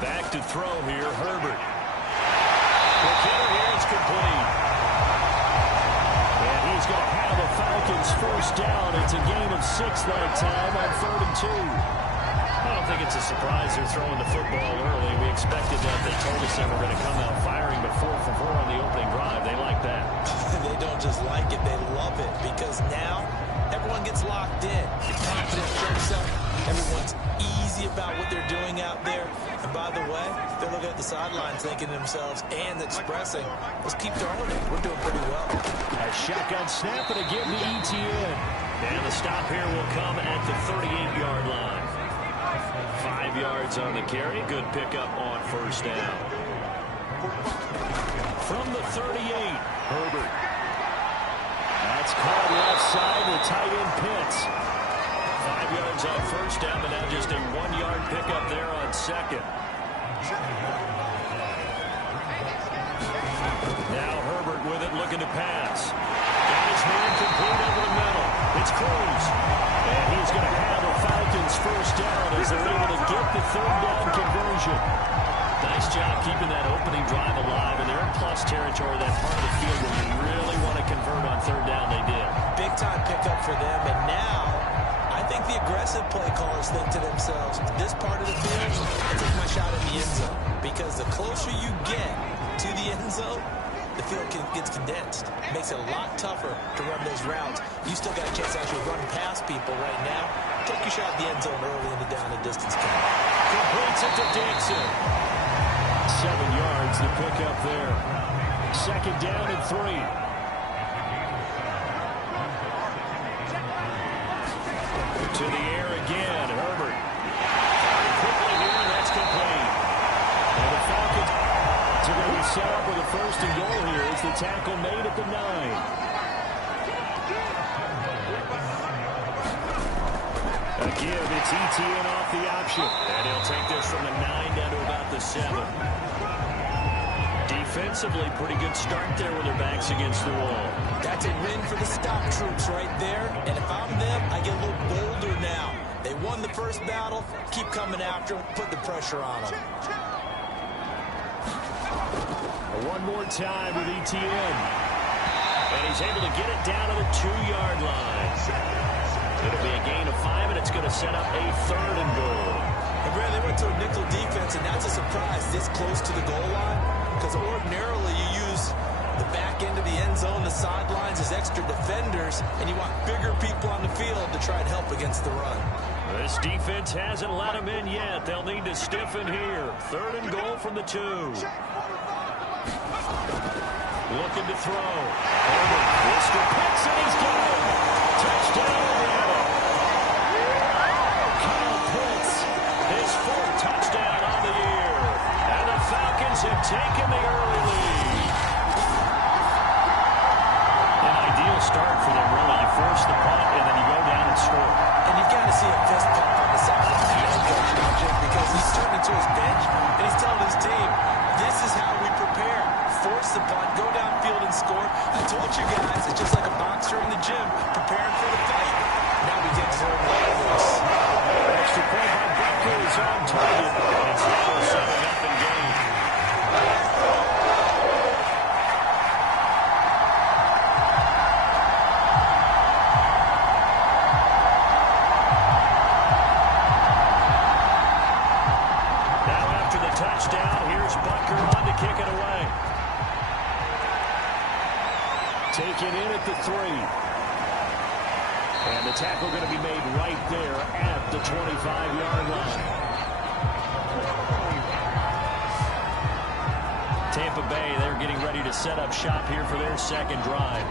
Back to throw here, Herbert. Quick hitter here, it's complete. And he's going to have the Falcons first down. It's a gain of 6 that time on 3rd and 2. I don't think it's a surprise they're throwing the football early. We expected that. They told us they were going to come out firing, but 4 for 4 on the opening drive. They like that. They don't just like it, they love it, because now everyone gets locked in. The confidence jumps up. Everyone's easy about what they're doing out there. And by the way, they're looking at the sidelines thinking to themselves and expressing, let's keep throwing it. We're doing pretty well. A shotgun snap and a give to ETN. And the stop here will come at the 38-yard line. 5 yards on the carry. Good pickup on first down. From the 38, Herbert. That's caught left side. The tight end Pitts. 5 yards on first down, but now just a 1-yard pickup there on second. Now Herbert with it, looking to pass. Got his man complete over the middle. It's Cruz. And he's going to have the Falcons first down as they're able to get the 3rd down conversion. Nice job keeping that opening drive alive, and they're in plus territory, that part of the field where you really want to convert on 3rd down. They did. Big time pickup for them, and now I think the aggressive play callers think to themselves, this part of the field, I take my shot in the end zone, because the closer you get to the end zone, the field gets condensed. Makes it a lot tougher to run those routes. You still got a chance to actually run past people right now. Take your shot at the end zone early in the down and distance count. Completes it to Dixon. 7 yards to pick up there. 2nd down and 3. To the air again, Herbert. Quickly here, that's complete. And the Falcons are going to be set up with a 1st and goal here as the tackle made at the 9. A give, it's ETN off the option. And he'll take this from the 9 down to about the 7. Defensively, pretty good start there with their backs against the wall. That's a win for the stop troops right there. And if I'm them, I get a little bolder now. They won the first battle. Keep coming after them. Put the pressure on them. One more time with ETN. And he's able to get it down to the 2-yard line. It'll be a gain of 5, and it's going to set up a 3rd and goal. And Brad, they went to a nickel defense, and that's a surprise this close to the goal line. Because ordinarily you use the back end of the end zone, the sidelines as extra defenders, and you want bigger people on the field to try and help against the run. This defense hasn't let them in yet. They'll need to stiffen here. 3rd and goal from the 2. Looking to throw. Mr. Pitts, and he's got it. Touchdown. Kyle Pitts, his 4th touchdown on the year. And the Falcons have taken the early lead. An ideal start for them, really. You force the punt, and then you go down and score. And you've got to see a fist pump on the sideline of the head coach, don't you? Because he's turning to his bench, and he's telling his team, this is how we prepare. Force the punt, go downfield and score. I told you guys, it's just like a boxer in the gym, preparing for the fight. Now we get to this. Extra point by Bucker is on target. And still 7-0 game. Now after the touchdown, here's Bucker on to kick it away. Taken in at the 3. And the tackle going to be made right there at the 25-yard line. Tampa Bay, they're getting ready to set up shop here for their 2nd drive.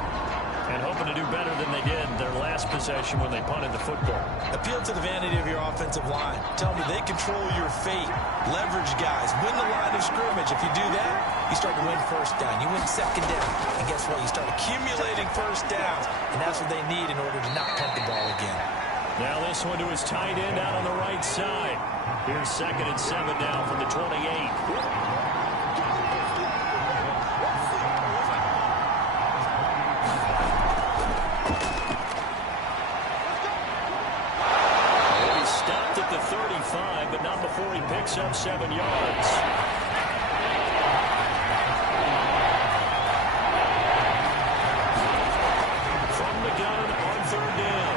And hoping to do better than they did their last possession when they punted the football. Appeal to the vanity of your offensive line. Tell me they control your fate. Leverage guys. Win the line of scrimmage. If you do that, you start to win 1st down. You win 2nd down. And guess what? You start accumulating 1st downs. And that's what they need in order to not punt the ball again. Now this one to his tight end out on the right side. Here's 2nd and 7 now from the 28. He stopped at the 35, but not before he picked picks up 7 yards. From the gun on 3rd down.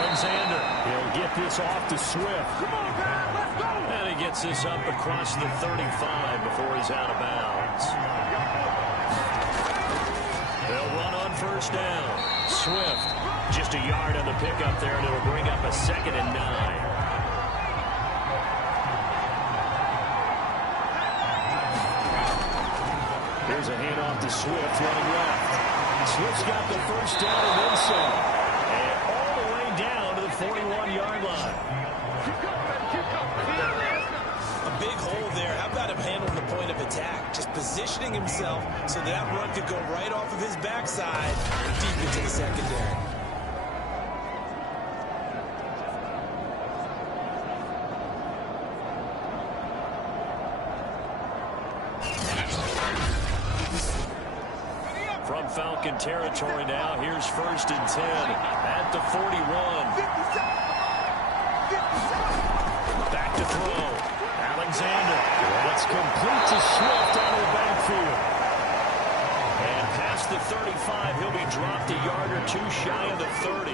Alexander, he'll get this off to Swift. Come on, man, let's go! And he gets this up across the 35 before he's out of bounds. They'll run on 1st down. Swift, just a yard on the pickup there, and it'll bring up a 2nd and 9. Here's a handoff to Swift running left. Swift's got the 1st down and then some. And all the way down to the 41-yard line. A big hole there. How about him handling the point of attack? Just positioning himself so that run could go right off of his backside deep into the secondary. From Falcon territory now, here's 1st and 10 at the 41. Back to throw. Alexander. That's complete to Swift out of the backfield. And past the 35, he'll be dropped a yard or 2 shy of the 30.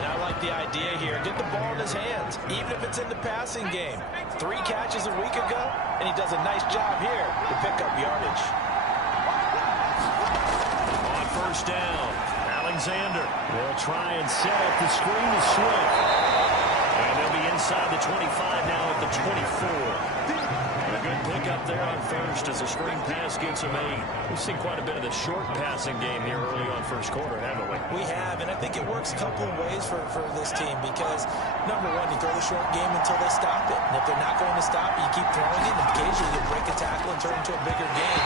And I like the idea here. Get the ball in his hands, even if it's in the passing game. 3 catches a week ago, and he does a nice job here to pick up yardage. 1st down. Alexander will try and set up the screen to Swift. And they'll be inside the 25 now at the 24. A good pickup there on 1st as a screen pass gets him 8. We've seen quite a bit of the short passing game here early on 1st quarter, haven't we? We have, and I think it works a couple of ways for this team because, number one, you throw the short game until they stop it. And if they're not going to stop it, you keep throwing it, and occasionally you break a tackle and turn it into a bigger game.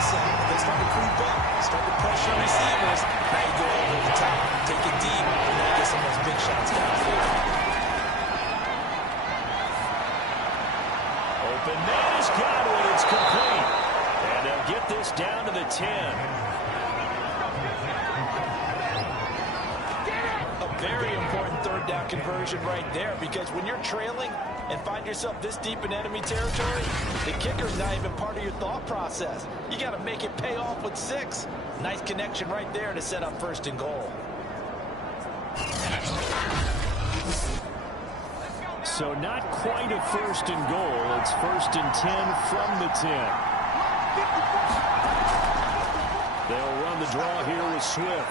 Also, they start to creep up, start to pressure receivers. Now you go over the top, take it deep, and then you get some of those big shots downfield. Open man has got it. It's complete. And they'll get this down to the 10. A very important 3rd down conversion right there because when you're trailing and find yourself this deep in enemy territory, the kicker's not even part of your thought process. You got to make it pay off with 6. Nice connection right there to set up 1st and goal. So not quite a 1st and goal. It's 1st and 10 from the 10. They'll run the draw here with Swift.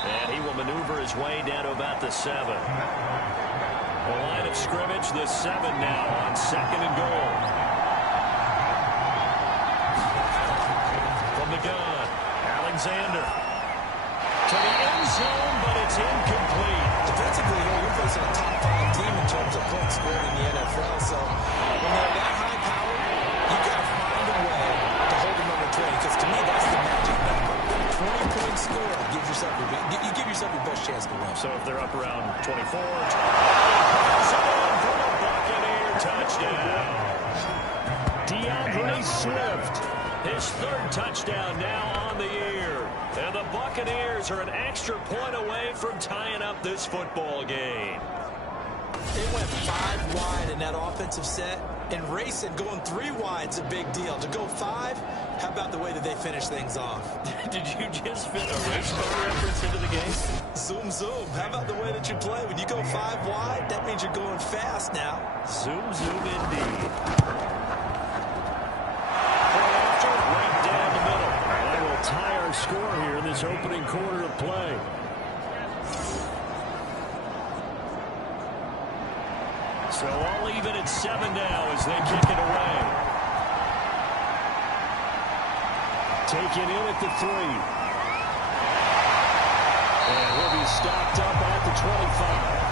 And he will maneuver his way down to about the 7. The line of scrimmage, the 7 now on 2nd and goal. From the gun, Alexander. To the end zone, but it's incomplete. Defensively, you're facing a top 5 team in terms of points scored in the NFL. So when they're that high power, you've got to find a way to hold them under 20. Because to me, that's the magic number. 20-point score gives yourself you give yourself your best chance to win. So if they're up around 24, pass it in for a Buccaneer touchdown. DeAndre Swift, his 3rd touchdown now on the year. And the Buccaneers are an extra point away from tying up this football game. They went 5 wide in that offensive set, and racing going 3 wide's a big deal. To go 5, how about the way that they finish things off? Did you just fit a race car reference into the game? Zoom, zoom. How about the way that you play? When you go 5 wide, that means you're going fast now. Zoom, zoom indeed. Right down the middle. That will tie our score here in this opening quarter of play. So all even at 7 now as they kick it away. Taken in at the 3. And he'll be stopped up at the 25.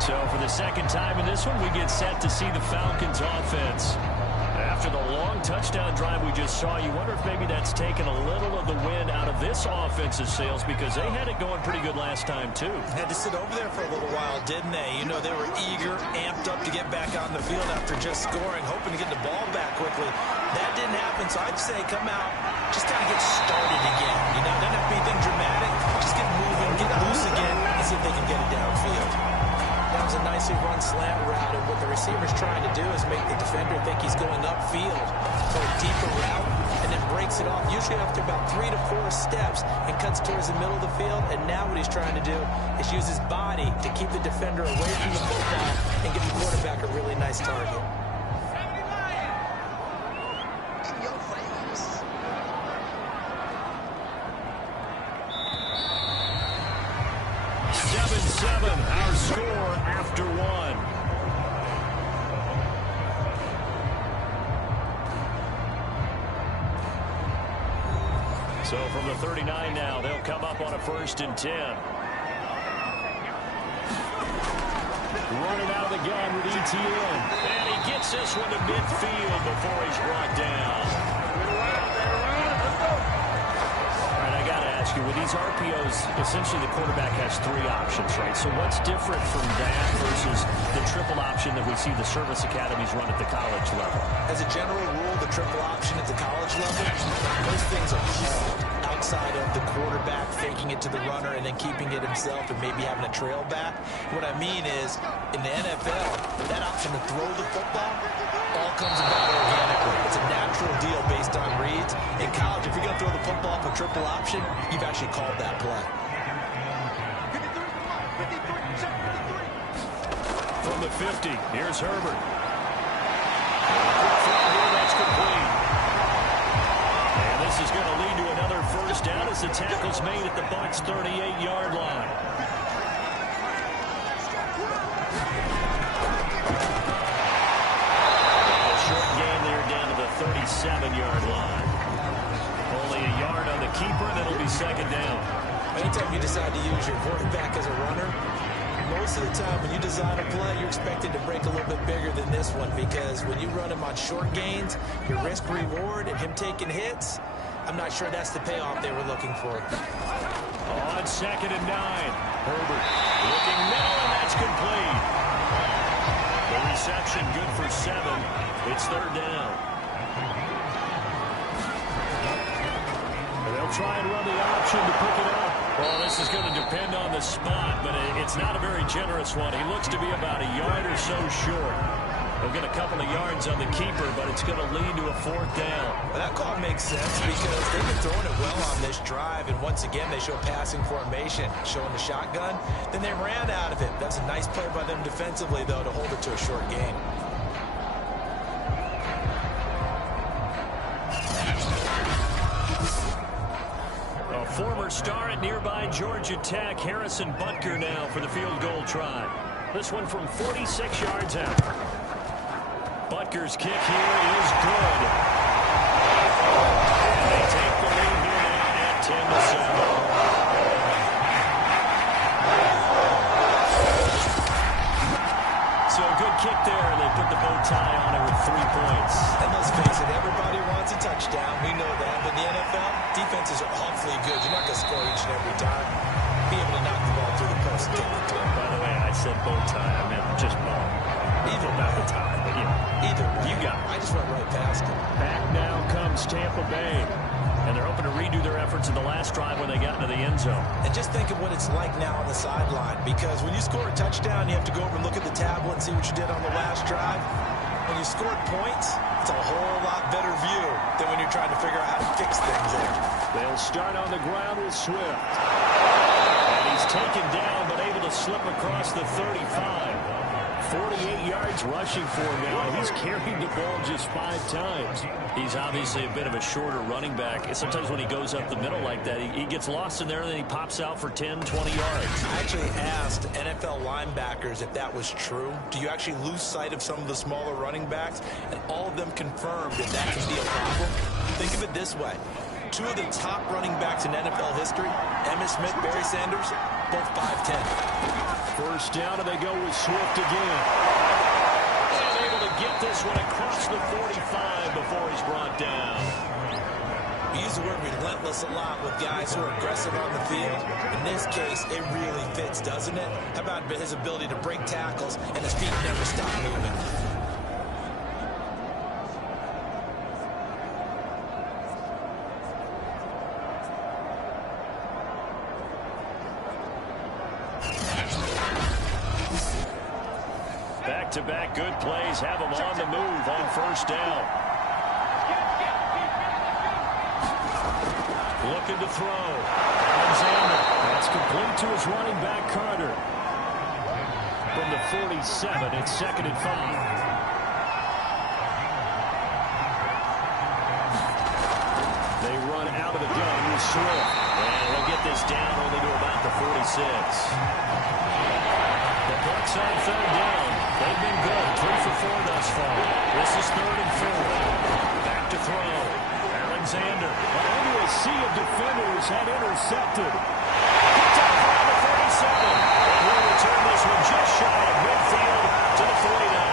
So for the 2nd time in this one, we get set to see the Falcons offense. After the long touchdown drive we just saw, you wonder if maybe that's taken a little of the wind out of this offense's sails because they had it going pretty good last time, too. Had to sit over there for a little while, didn't they? You know, they were eager, amped up to get back on the field after just scoring, hoping to get the ball back quickly. That didn't happen, so I'd say come out, just kind of get started again. You know, doesn't have to be anything dramatic. Just get moving, get loose again. receiver's trying to do is make the defender think he's going upfield for a deeper route and then breaks it off, usually after about 3 to 4 steps, and cuts towards the middle of the field. And now what he's trying to do is use his body to keep the defender away from the football and give the quarterback a really nice target. In your face. Our score after one. So from the 39 now, they'll come up on a 1st and 10. Running out of the gun with ETN. And he gets this one to midfield before he's brought down. With these RPOs, essentially the quarterback has 3 options, right? So what's different from that versus the triple option that we see the service academies run at the college level? As a general rule, the triple option at the college level, those things are called outside of the quarterback faking it to the runner and then keeping it himself and maybe having a trail back. What I mean is, in the NFL, that option to throw the football all comes about organically. It's a natural deal based on reads. In college, if you're going to throw the football for triple option, you've actually called that play. From the 50, here's Herbert. That's complete. And this is going to lead to another 1st down as the tackle's made at the Bucs' 38-yard line. A short gain there down to the 37-yard line. Only a yard on the keeper, and it'll be 2nd down. Anytime you decide to use your quarterback as a runner, most of the time when you design a play, you're expected to break a little bit bigger than this one, because when you run him on short gains, your risk-reward and him taking hits, I'm not sure that's the payoff they were looking for. On 2nd and 9, Herbert looking middle, and that's complete. The reception good for 7. It's 3rd down. They'll try and run the option to pick it up. Well, this is going to depend on the spot, but it's not a very generous one. He looks to be about a yard or so short. They'll get a couple of yards on the keeper, but it's going to lead to a 4th down. Well, that call makes sense because they've been throwing it well on this drive, and once again, they show passing formation, showing the shotgun. Then they ran out of it. That's a nice play by them defensively, though, to hold it to a short gain. A former star at nearby Georgia Tech, Harrison Butker now for the field goal try. This one from 46 yards out. Butker's kick here is good. And they take the lead here now at 10-7. So a good kick there, and they put the bow tie on it with 3 points. And let's face it, everybody wants a touchdown. We know that. But in the NFL, defenses are awfully good. You're not going to score each and every time. Be able to knock the ball through the post and take the turn. By the way, I said bow tie. I meant just ball. Either. About the tie, but Either. You got it. I just went right past it. Back now comes Tampa Bay. And they're hoping to redo their efforts in the last drive when they got into the end zone. And just think of what it's like now on the sideline, because when you score a touchdown, you have to go over and look at the tablet and see what you did on the last drive. When you scored points, it's a whole lot better view than when you're trying to figure out how to fix things there. They'll start on the ground with Swift. And he's taken down, but able to slip across the 35. 48 yards rushing for him now. He's carried the ball just 5 times. He's obviously a bit of a shorter running back. And sometimes when he goes up the middle like that, he gets lost in there, and then he pops out for 10, 20 yards. I actually asked NFL linebackers if that was true. Do you actually lose sight of some of the smaller running backs? And all of them confirmed that that can be a problem. Think of it this way. 2 of the top running backs in NFL history, Emmitt Smith, Barry Sanders, both 5'10". First down, and they go with Swift again. And able to get this one across the 45 before he's brought down. We use the word relentless a lot with guys who are aggressive on the field. In this case, it really fits, doesn't it? How about his ability to break tackles and his feet never stop moving? Back-to-back good plays have them on the move on first down. Looking to throw. Alexander. That's complete to his running back, Carter. From the 47, it's 2nd and 5. They run out of the gun with Swift. And they'll get this down only to about the 46. The Bucs on 3rd down. They've been good. 3 for 4 thus far. This is 3rd and 4. Back to throw. Alexander. Into a sea of defenders had intercepted. Picked off around the 37. And will return this one just shy of midfield to the 49.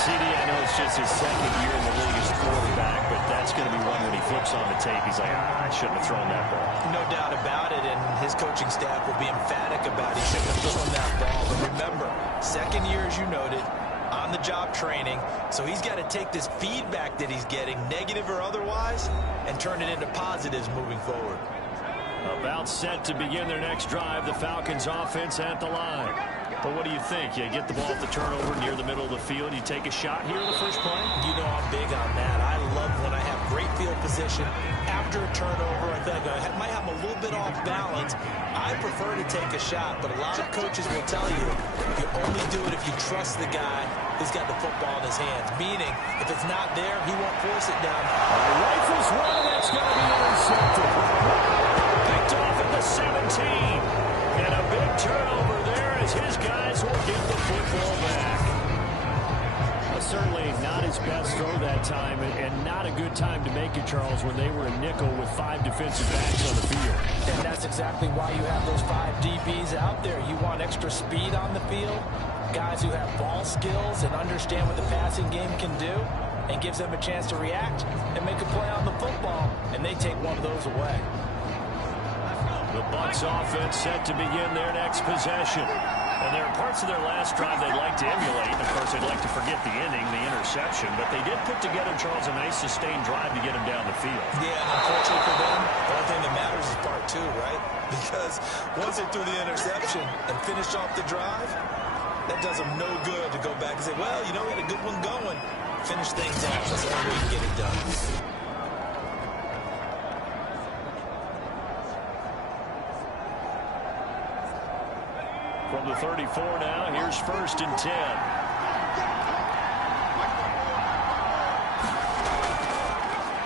CD, I know it's just his 2nd year in the league as a quarterback, but that's going to be one when he flips on the tape. He's like, I shouldn't have thrown that ball. No doubt about it, and his coaching staff will be emphatic about he shouldn't have thrown that ball. But remember, 2nd year, as you noted, on-the-job training, so he's got to take this feedback that he's getting, negative or otherwise, and turn it into positives moving forward. About set to begin their next drive, the Falcons offense at the line. But what do you think? You get the ball at the turnover near the middle of the field. You take a shot here in the first play? You know I'm big on that. I love when I have great field position. After a turnover, I think I might have a little bit off balance. I prefer to take a shot, but a lot of coaches will tell you only do it if you trust the guy who's got the football in his hands. Meaning, if it's not there, he won't force it down. Rifles one, that's going to be intercepted. Picked off at the 17. And a big turnover there as his guys will get the football back. Certainly not his best throw that time, and not a good time to make it, Charles, when they were a nickel with 5 defensive backs on the field. And that's exactly why you have those 5 DBs out there. You want extra speed on the field, guys who have ball skills and understand what the passing game can do, and gives them a chance to react and make a play on the football, and they take one of those away. The Bucs offense set to begin their next possession. And there are parts of their last drive they'd like to emulate. And, of course, they'd like to forget the inning, the interception. But they did put together, Charles, a nice sustained drive to get him down the field. Yeah, and unfortunately for them, the only thing that matters is part 2, right? Because once they threw the interception and finished off the drive, that does them no good to go back and say, well, you know, we had a good one going. Finish things off. That's the only way you can get it done. From the 34 now, here's 1st and 10.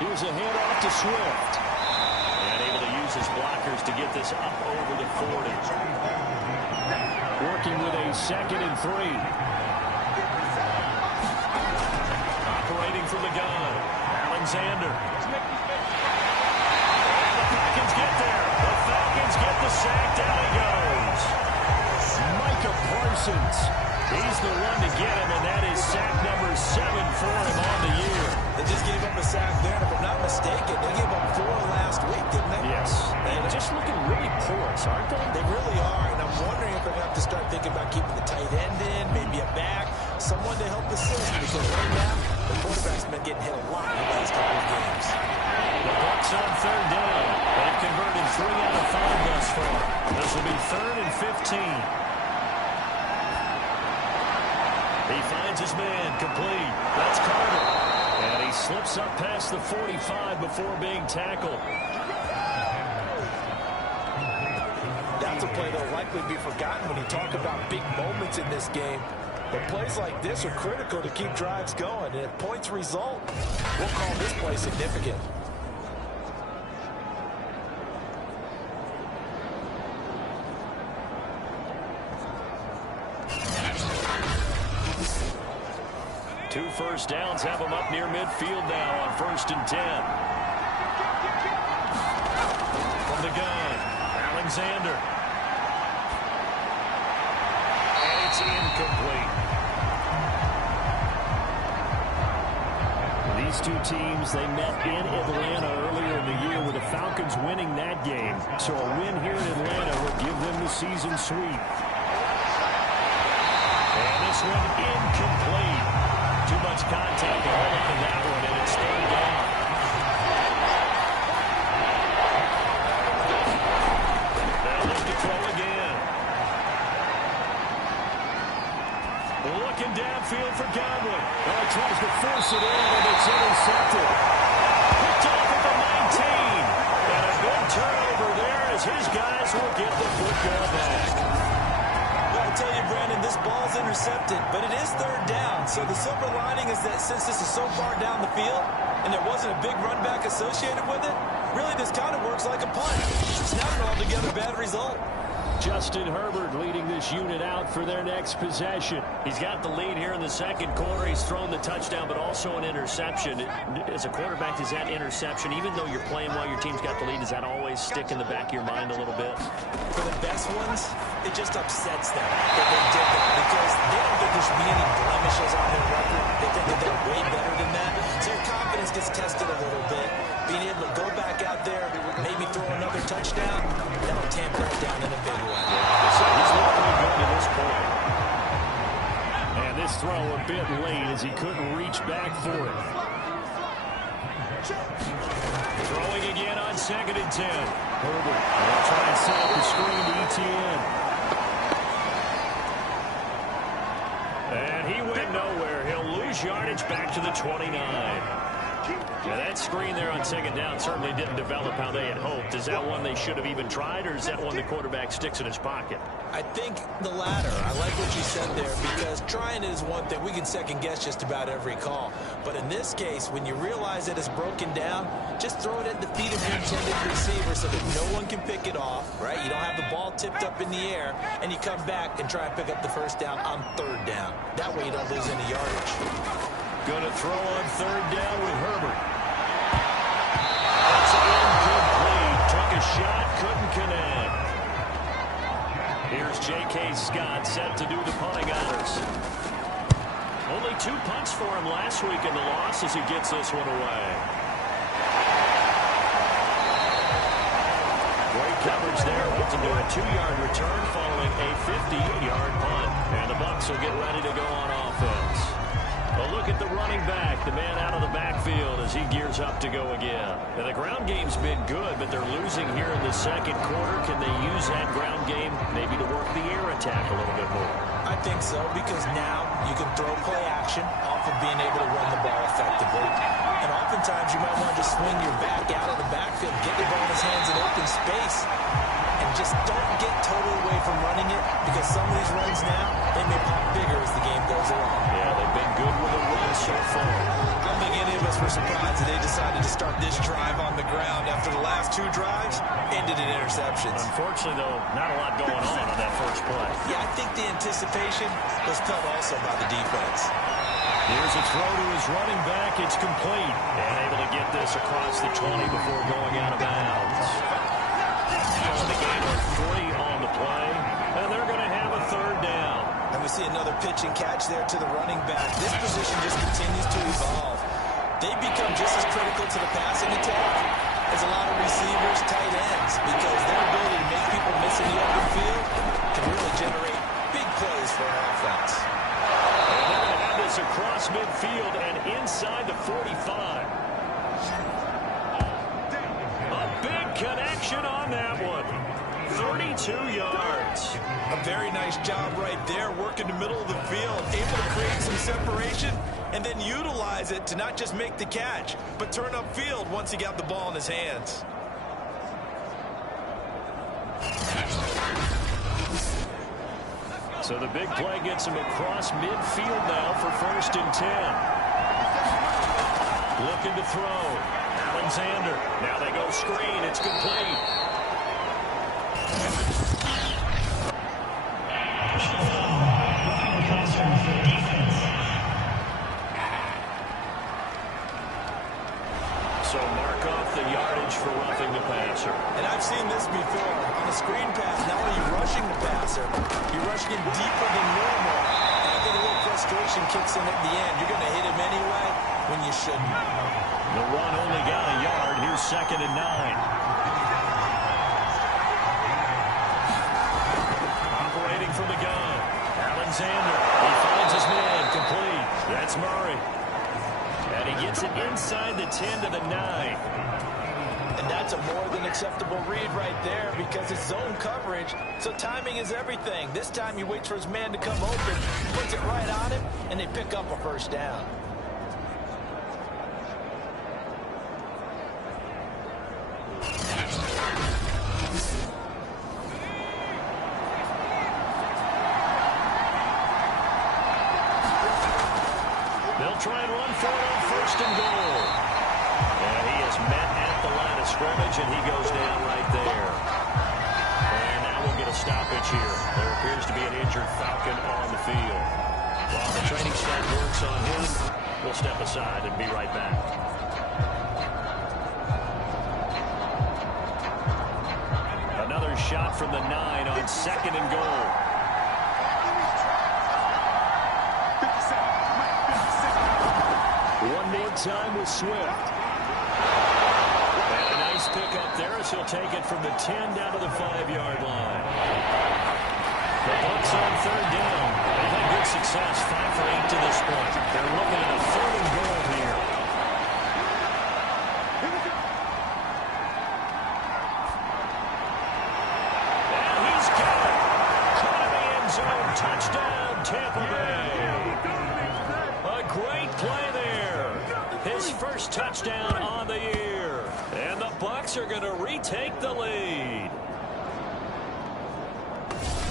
Here's a handoff to Swift. And able to use his blockers to get this up over the 40. Working with a 2nd and 3. Operating from the gun. Alexander. And the Falcons get there. The Falcons get the sack. Down he goes. Parsons. He's the one to get him, and that is sack number 7 for him on the year. They just gave up a sack there, and if I'm not mistaken, they gave up 4 last week, didn't they? Yes. And just looking really porous, aren't they? They really are, and I'm wondering if they're going to have to start thinking about keeping the tight end in, maybe a back, someone to help assist, because right now, the quarterback's been getting hit a lot in the last couple of games. The Bucs on 3rd down. They've converted 3 out of 5 thus far. This will be 3rd and 15. He finds his man complete. That's Carter. And he slips up past the 45 before being tackled. That's a play that will likely be forgotten when you talk about big moments in this game. But plays like this are critical to keep drives going. And if points result, we'll call this play significant. Two first downs have them up near midfield now on 1st and 10. From the gun, Alexander. And it's incomplete. These two teams, they met in Atlanta earlier in the year with the Falcons winning that game. So a win here in Atlanta would give them the season sweep. And this one incomplete. Too much contact early for that one, and it's 3rd down. They'll look to throw again. intercepted, but it is third down. So the silver lining is that since this is so far down the field and there wasn't a big run back associated with it, really this kind of works like a punt. It's not an altogether bad result. Justin Herbert leading this unit out for their next possession. He's got the lead here in the second quarter. He's thrown the touchdown, but also an interception. As a quarterback, is that interception, even though you're playing while your team's got the lead, does that always stick in the back of your mind a little bit? For the best ones, it just upsets them that they did that because they don't think there should be any blemishes on their record. They think that they're way better than that. So your confidence gets tested a little bit. Being able to go back out there, maybe throw another touchdown, that'll tamper it down in a big way. So he's looking good to this point. And this throw a bit late as he couldn't reach back for it. Throwing again on 2nd and 10. Herbert will try and set up the screen to ETN. And he went nowhere. He'll lose yardage back to the 29. Now that screen there on 2nd down certainly didn't develop how they had hoped. Is that one they should have even tried, or is that one the quarterback sticks in his pocket? I think the latter. I like what you said there because trying it is one thing. We can second guess just about every call. But in this case, when you realize that it's broken down, just throw it at the feet of your intended receiver so that no one can pick it off, right? You don't have the ball tipped up in the air, and you come back and try and pick up the first down on 3rd down. That way you don't lose any yardage. Going to throw on 3rd down with Herbert. It's incomplete. Took a shot, couldn't connect. Here's J.K. Scott set to do the punting honors. Only 2 punts for him last week in the loss as he gets this one away. Great coverage there. Holds him to a 2-yard return following a 50-yard punt. And the Bucs will get ready to go on offense. A look at the running back, the man out of the backfield as he gears up to go again. Now, the ground game's been good, but they're losing here in the second quarter. Can they use that ground game maybe to work the air attack a little bit more? I think so, because now you can throw play action off of being able to run the ball effectively. And oftentimes you might want to just swing your back out of the backfield, get the ball in his hands in open space, and just don't get totally away from running it, because some of these runs now, they may pop bigger as the game goes along. Yeah, they've been good with a run so far. I don't think any of us were surprised that they decided to start this drive on the ground after the last 2 drives ended in interceptions. Unfortunately, though, not a lot going on that first play. Yeah, I think the anticipation was felt also by the defense. Here's a throw to his running back. It's complete. And able to get this across the 20 before going out of bounds. The gain of 3 on the play. And they're going to have a 3rd down. And we see another pitch and catch there to the running back. This position just continues to evolve. They become just as critical to the passing attack as a lot of receivers, tight ends, because their ability to make people miss in the open field can really generate big plays for an offense. And they're going to have this across midfield and inside the 45. A big connection on that one. 32 yards. A very nice job right there, working the middle of the field, able to create some separation and then utilize it to not just make the catch, but turn upfield once he got the ball in his hands. So the big play gets him across midfield now for 1st and 10. Looking to throw. Alexander. Now they go screen. It's complete. So mark off the yardage for roughing the passer. And I've seen this before. On a screen pass, not only are you rushing the passer, you're rushing him deeper than normal. And I think a little frustration kicks in at the end. You're going to hit him anyway when you shouldn't. The run only got a yard. Here's 2nd and 9. Operating from the gun. Alexander. He finds his man. Complete. That's Murray. And he gets it inside the 10 to the 9. And that's a more than acceptable read right there because it's zone coverage, so timing is everything. This time he waits for his man to come open, puts it right on him, and they pick up a 1st down. going for it on first and goal. And he is met at the line of scrimmage, and he goes down right there. And now we'll get a stoppage here. There appears to be an injured Falcon on the field. While the training staff works on him, we'll step aside and be right back. Another shot from the 9 on second and goal. One more time with Swift. And a nice pickup there as he'll take it from the 10 down to the 5-yard line. The Bucs on third down. They've had good success, 5 for 8 to this point. They're looking at a third and goal here. And he's got it. Caught in the end zone. Touchdown, Tampa Bay. A great play there. His first touchdown on the year. And the Bucs are going to retake the lead.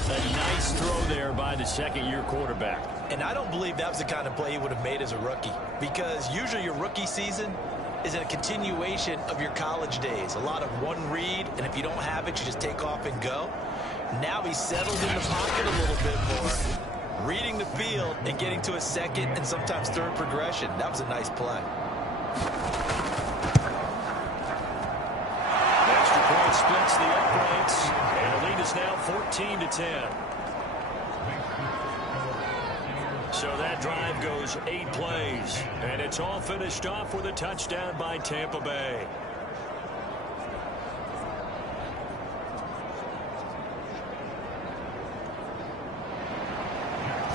A nice throw there by the second-year quarterback. And I don't believe that was the kind of play he would have made as a rookie, because usually your rookie season is a continuation of your college days. A lot of one read, and if you don't have it, you just take off and go. Now he's settled in the pocket a little bit more, reading the field and getting to a second and sometimes third progression. That was a nice play. Extra point splits the uprights, and the lead is now 14-10. So that drive goes 8 plays, and it's all finished off with a touchdown by Tampa Bay.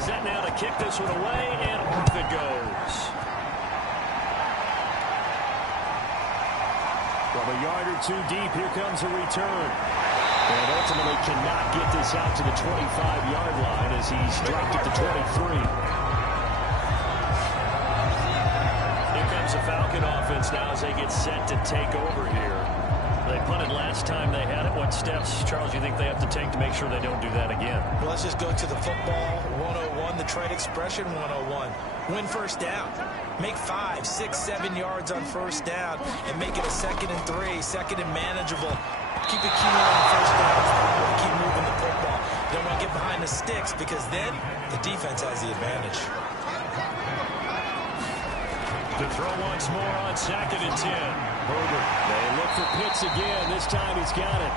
Set now to kick this one away, and off it goes. From a yard or 2 deep, here comes a return. And ultimately cannot get this out to the 25-yard line as he's dropped at the 23. Here comes the Falcon offense now as they get set to take over here. They punted last time they had it. What steps, Charles, you think they have to take to make sure they don't do that again? Well, let's just go to the football 101, the trade expression 101. Win first down. Make 5, 6, 7 yards on first down and make it a 2nd and 3, second and manageable. Keep it keen on first down. Keep moving the football. Don't want to get behind the sticks because then the defense has the advantage. To throw once more on 2nd and 10. Herbert. They look for Pitts again. This time he's got it.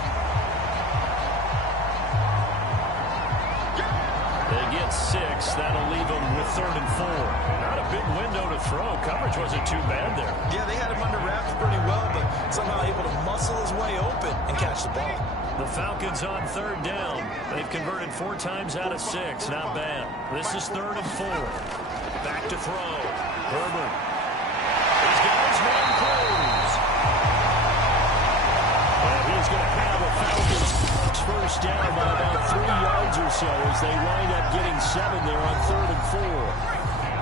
They get 6. That'll leave them with 3rd and 4. Not a big window to throw. Coverage wasn't too bad there. Yeah, they had him under wraps pretty well, but somehow able to muscle his way open and catch the ball. The Falcons on 3rd down. They've converted 4 times out of 6. Not bad. This is 3rd and 4. Back to throw. Herbert. He's got his man closed. And he's going to have a Falcons first down by about 3 yards or so as they wind up getting 7 there on 3rd and 4.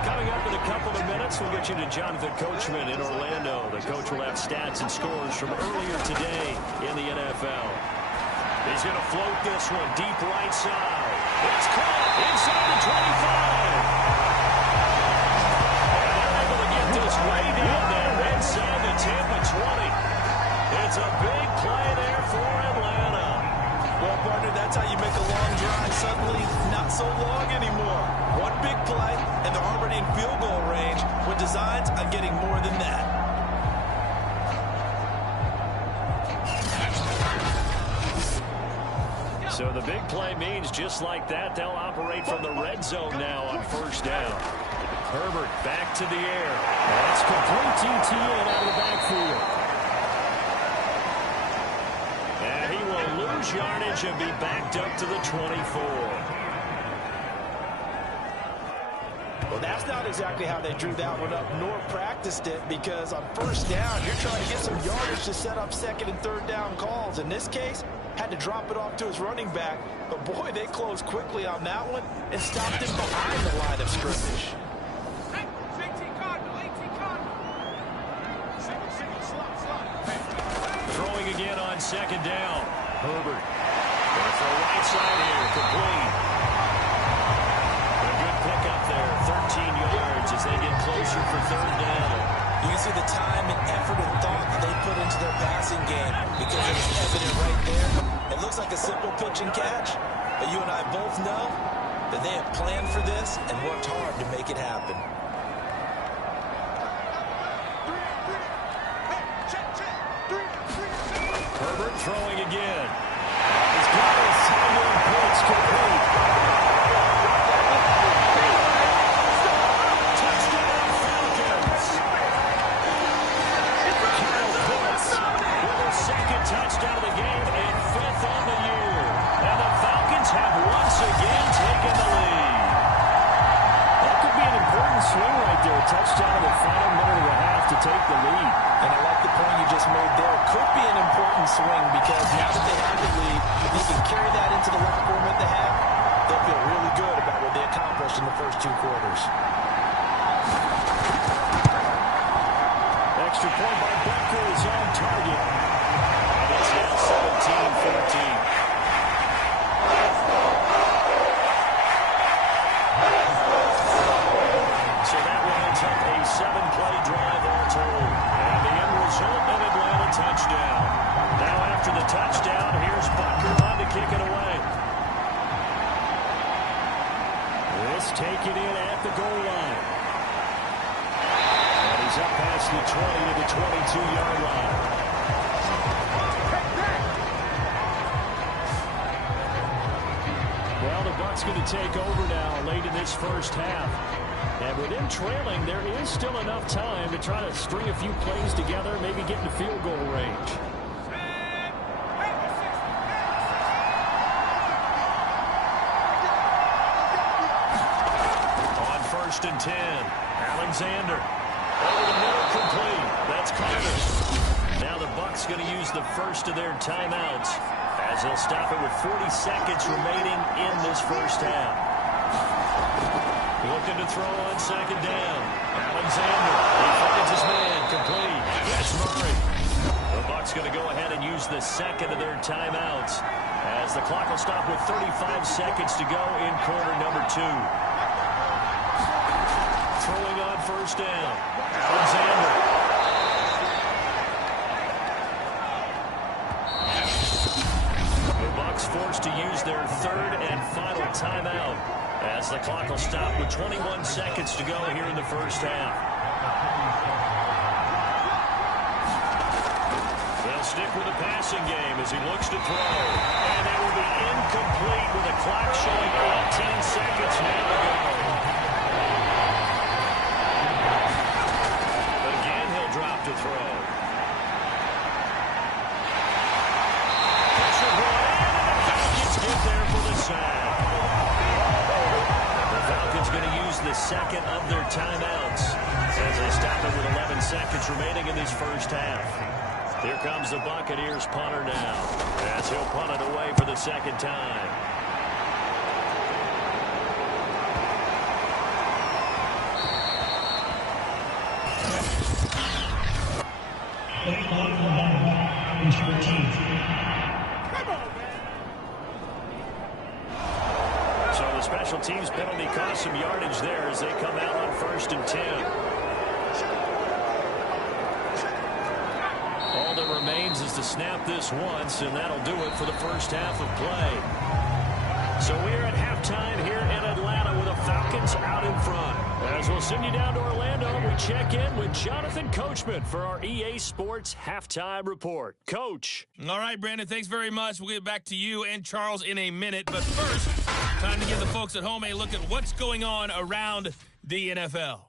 Coming up in a couple of minutes, we'll get you to Jonathan Coachman in Orlando. The coach will have stats and scores from earlier today in the NFL. He's going to float this one deep right side. It's caught inside the 25. And they're able to get this way down there inside the Tampa 20. It's a big play there for Atlanta. Well, partner, that's how you make a long drive suddenly not so long anymore. One big play, and they're already in field goal range with designs on getting more than that. So the big play means just like that, they'll operate from the red zone now on first down. Herbert back to the air. That's complete TTN out of the backfield. And he will lose yardage and be backed up to the 24. Well, that's not exactly how they drew that one up, nor practiced it, because on first down, you're trying to get some yardage to set up 2nd and 3rd down calls. In this case, had to drop it off to his running back, but boy, they closed quickly on that one and stopped him behind the line of scrimmage. Throwing again on 2nd down. Herbert. Going for a right side here, complete. A good pickup there, 13 yards as they get close closer for third down. You can see the time and effort and thought that they put into their passing game because it is evident right there. It looks like a simple pitch and catch, but you and I both know that they have planned for this and worked hard to make it happen. Herbert throwing again. He's got his timing blitz complete. Touchdown Falcons. Kyle Pitts with his second touchdown of the game and fifth on the year. And the Falcons have once again taken the lead. That could be an important swing right there. Touchdown in the final minute of the half to take the lead. And I like the point you just made there. Could be an important swing because now that they have the lead, if they can carry that into the locker room at the half, they'll feel really good about what they accomplished in the first two quarters. Extra point by Becker is on target. And it's now 17-14. So that winds up a 7-play drive all told. And the end result, an Atlanta touchdown. Now after the touchdown, here's Butker on to kick it away. This taken in at the goal line. And he's up past the 20 to the 22-yard line. Well, the Bucs going to take over now late in this first half. And with them trailing, there is still enough time to try to string a few plays together, maybe get into field goal range. On 1st and 10, Alexander. Over the middle, complete. That's Carter. Now the Bucs going to use the first of their timeouts as they'll stop it with 40 seconds remaining in this first half. Looking to throw on second down. Alexander, he finds his man, complete. That's Murray. The Bucs going to go ahead and use the second of their timeouts as the clock will stop with 35 seconds to go in quarter number 2. Throwing on first down. Alexander. The Bucs forced to use their third and final timeout as the clock will stop with 21 seconds to go here in the first half. They'll stick with the passing game as he looks to throw. And it will be incomplete with the clock showing 18 seconds now to go. Again, he'll drop to throw. Pressure brought in, and the Falcons get there for the sack. Falcons going to use the second of their timeouts as they stop it with 11 seconds remaining in this first half. Here comes the Buccaneers punter now as he'll punt it away for the second time. So the special teams penalty cost some yardage there as they come out on 1st and 10. All that remains is to snap this once, and that'll do it for the first half of play. So we're at halftime here in Atlanta with the Falcons out in front. As we'll send you down to Orlando, we check in with Jonathan Coachman for our EA Sports Halftime Report. Coach. All right, Brandon, thanks very much. We'll get back to you and Charles in a minute. But first, time to give the folks at home a look at what's going on around the NFL.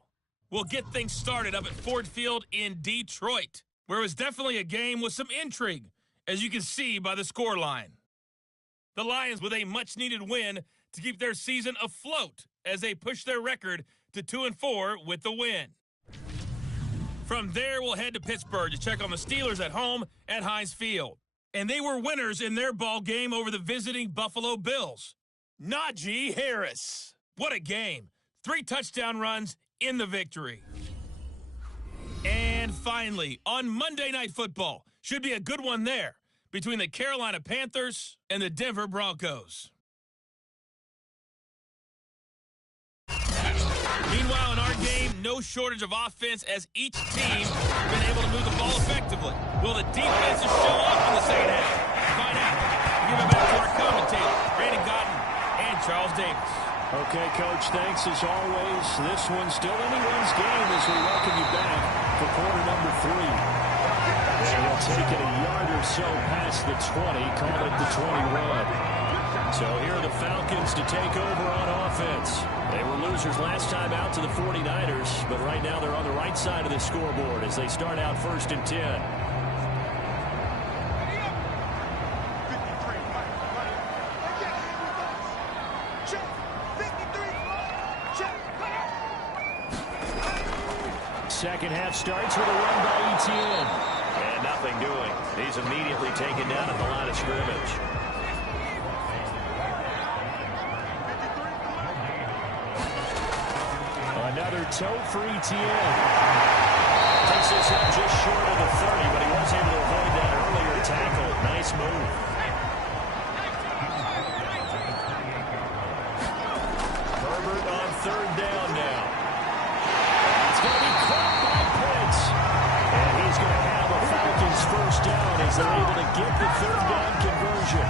We'll get things started up at Ford Field in Detroit, where it was definitely a game with some intrigue, as you can see by the scoreline. The Lions with a much-needed win to keep their season afloat as they push their record to 2-4 with the win. From there, we'll head to Pittsburgh to check on the Steelers at home at Heinz Field. And they were winners in their ball game over the visiting Buffalo Bills. Najee Harris. What a game. 3 touchdown runs in the victory. And finally, on Monday Night Football, should be a good one there, between the Carolina Panthers and the Denver Broncos. Meanwhile, in our game, no shortage of offense as each team has been able to move the ball effectively. Will the defenses show up in the second half? Find out. We'll give it back to our commentators, Brandon Cotton and Charles Davis. Okay, Coach, thanks as always. This one's still anyone's game as we welcome you back for quarter number 3. And we'll take it a yard or so past the 20, call it the 21. So here are the Falcons to take over on offense. They were losers last time out to the 49ers, but right now they're on the right side of the scoreboard as they start out 1st and 10. Second half starts with a run by Etienne. And nothing doing. He's immediately taken down at the line of scrimmage. Another toe for Etienne. Takes this up just short of the 30, but he was able to avoid that earlier tackle. Nice move. Herbert on 3rd down now. It's going to be caught by Pitts. And he's going to have a Falcons 1st down as they're able to get the 3rd down conversion.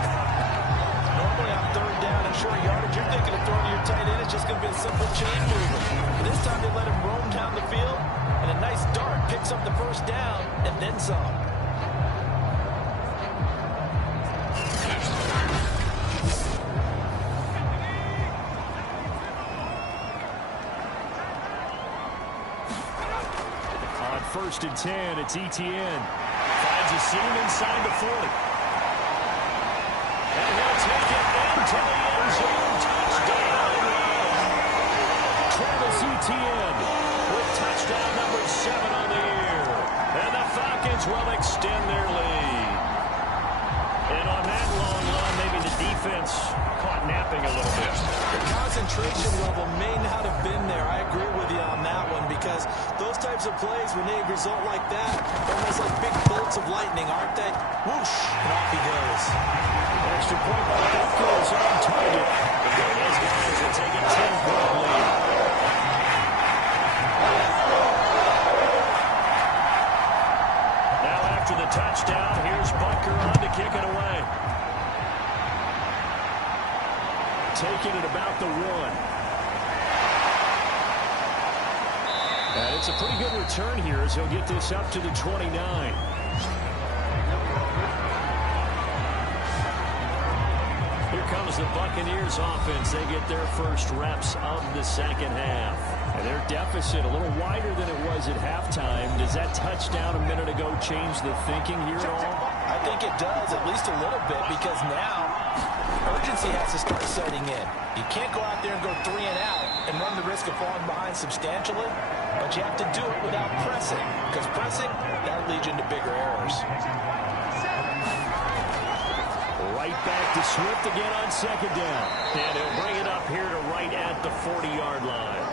Normally on 3rd down and short yardage, you're thinking of throwing to your tight end. It's just going to be a simple chain mover. This time they let him roam down the field, and a nice dart picks up the 1st down, and then some. On 1st and 10, it's Etienne. Finds a seam inside the 40. And he'll take it into the end zone. Touchdown. Travis Etienne with touchdown number 7 on the year. And the Falcons will extend their lead. And on that long run, maybe the defense caught napping a little bit. The concentration level may not have been there. I agree with you on that one because those types of plays, when they result like that, almost like big bolts of lightning, aren't they? Whoosh, and off he goes. Extra point by Falcons on target. These guys are taking 10-point lead. Now after the touchdown, here's Bunker on to kick it away. Taking it about the 1. And it's a pretty good return here as he'll get this up to the 29. Here comes the Buccaneers offense. They get their first reps of the second half. And their deficit a little wider than it was at halftime. Does that touchdown a minute ago change the thinking here at all? I think it does, at least a little bit, because now urgency has to start setting in. You can't go out there and go 3 and out and run the risk of falling behind substantially, but you have to do it without pressing, because pressing, that'll lead you into bigger errors. Right back to Swift again on 2nd down. And he'll bring it up here to right at the 40-yard line.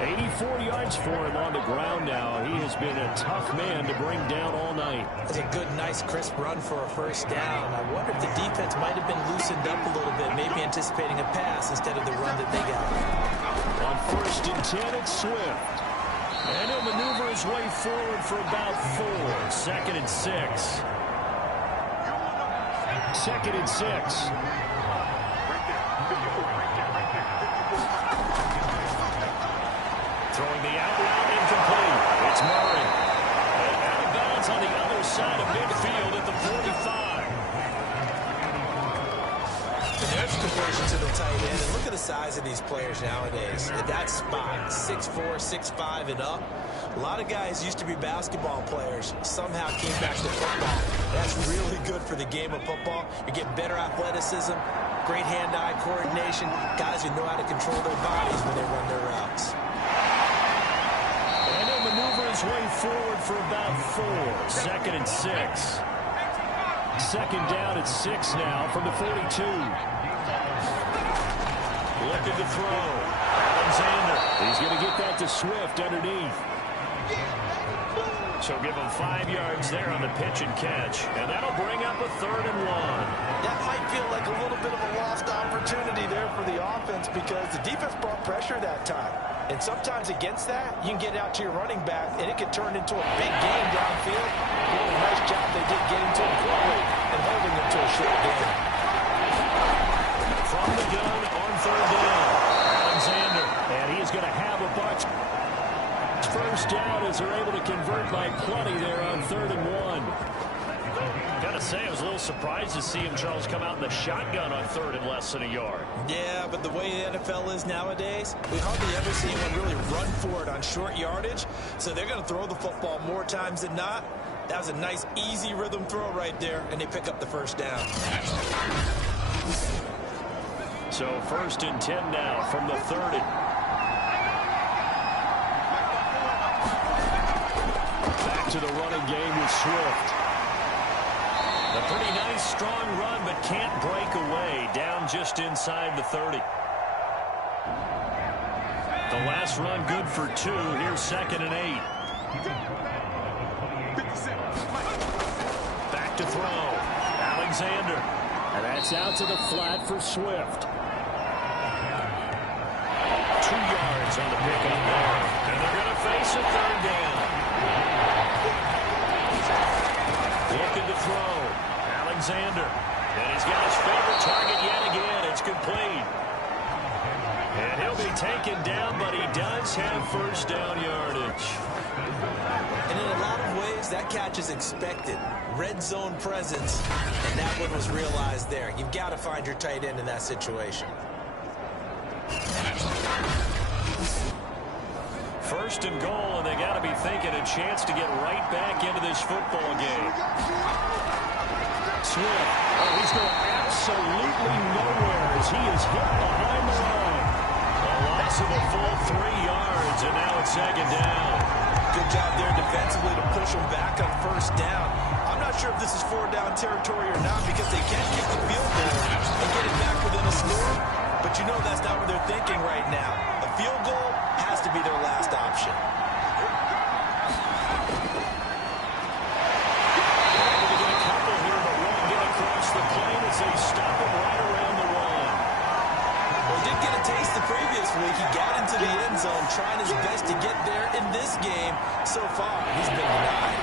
84 yards for him on the ground now. He has been a tough man to bring down all night. That's a good, nice, crisp run for a 1st down. I wonder if the defense might have been loosened up a little bit, maybe anticipating a pass instead of the run that they got. On 1st and 10, it's Swift. And he'll maneuver his way forward for about 4. 2nd and 6. 2nd and 6. Throwing the out route incomplete. It's Murray. And out of bounds on the other side of midfield at the 45. And there's conversion to the tight end. And look at the size of these players nowadays. At that spot, 6'4", 6'5", and up. A lot of guys used to be basketball players, somehow came back to football. That's really good for the game of football. You get better athleticism, great hand-eye coordination, guys who know how to control their bodies when they run their routes. And he'll maneuver his way forward for about 4. 2nd and 6. 2nd down at 6 now from the 42. Looking to throw. Alexander. He's going to get that to Swift underneath. So give him 5 yards there on the pitch and catch. And that'll bring up a 3rd and 1. That might feel like a little bit of a lost opportunity there for the offense because the defense brought pressure that time. And sometimes against that, you can get out to your running back, and it can turn into a big game downfield. What a nice job they did getting to him quickly and holding him to a short game. From the gun on third down, Alexander, and he's going to have a Bucs first down as they're able to convert by plenty there on 3rd and 1. Gotta say, I was a little surprised to see him, Charles, come out in the shotgun on 3rd and less than a yard. Yeah, but the way the NFL is nowadays, we hardly ever see anyone really run for it on short yardage. So they're going to throw the football more times than not. That was a nice, easy rhythm throw right there, and they pick up the first down. So 1st and 10 now from the 30. Back to the running game with Swift. A pretty nice, strong run, but can't break away. Down just inside the 30. The last run good for 2. Here's 2nd and 8. Back to throw. Alexander. And that's out to the flat for Swift. 2 yards on the pickup there. And they're going to face a 3rd down. Looking to throw. Alexander. And he's got his favorite target yet again. It's complete. And he'll be taken down, but he does have first down yardage. And in a lot of ways, that catch is expected. Red zone presence, and that one was realized there. You've got to find your tight end in that situation. 1st and goal, and they got to be thinking a chance to get right back into this football game. Swift. Oh, he's going absolutely nowhere as he is hit behind the line. A loss of a full 3 yards, and now it's 2nd down. Good job there defensively to push him back on 1st down. I'm not sure if this is 4-down territory or not because they can't kick the field goal and get it back within a score. But you know that's not what they're thinking right now. A field goal has to be their last option. The plane as they stop him right around the one. Well, he did get a taste the previous week. He got into the end zone, trying his best to get there in this game. So far, he's been denied.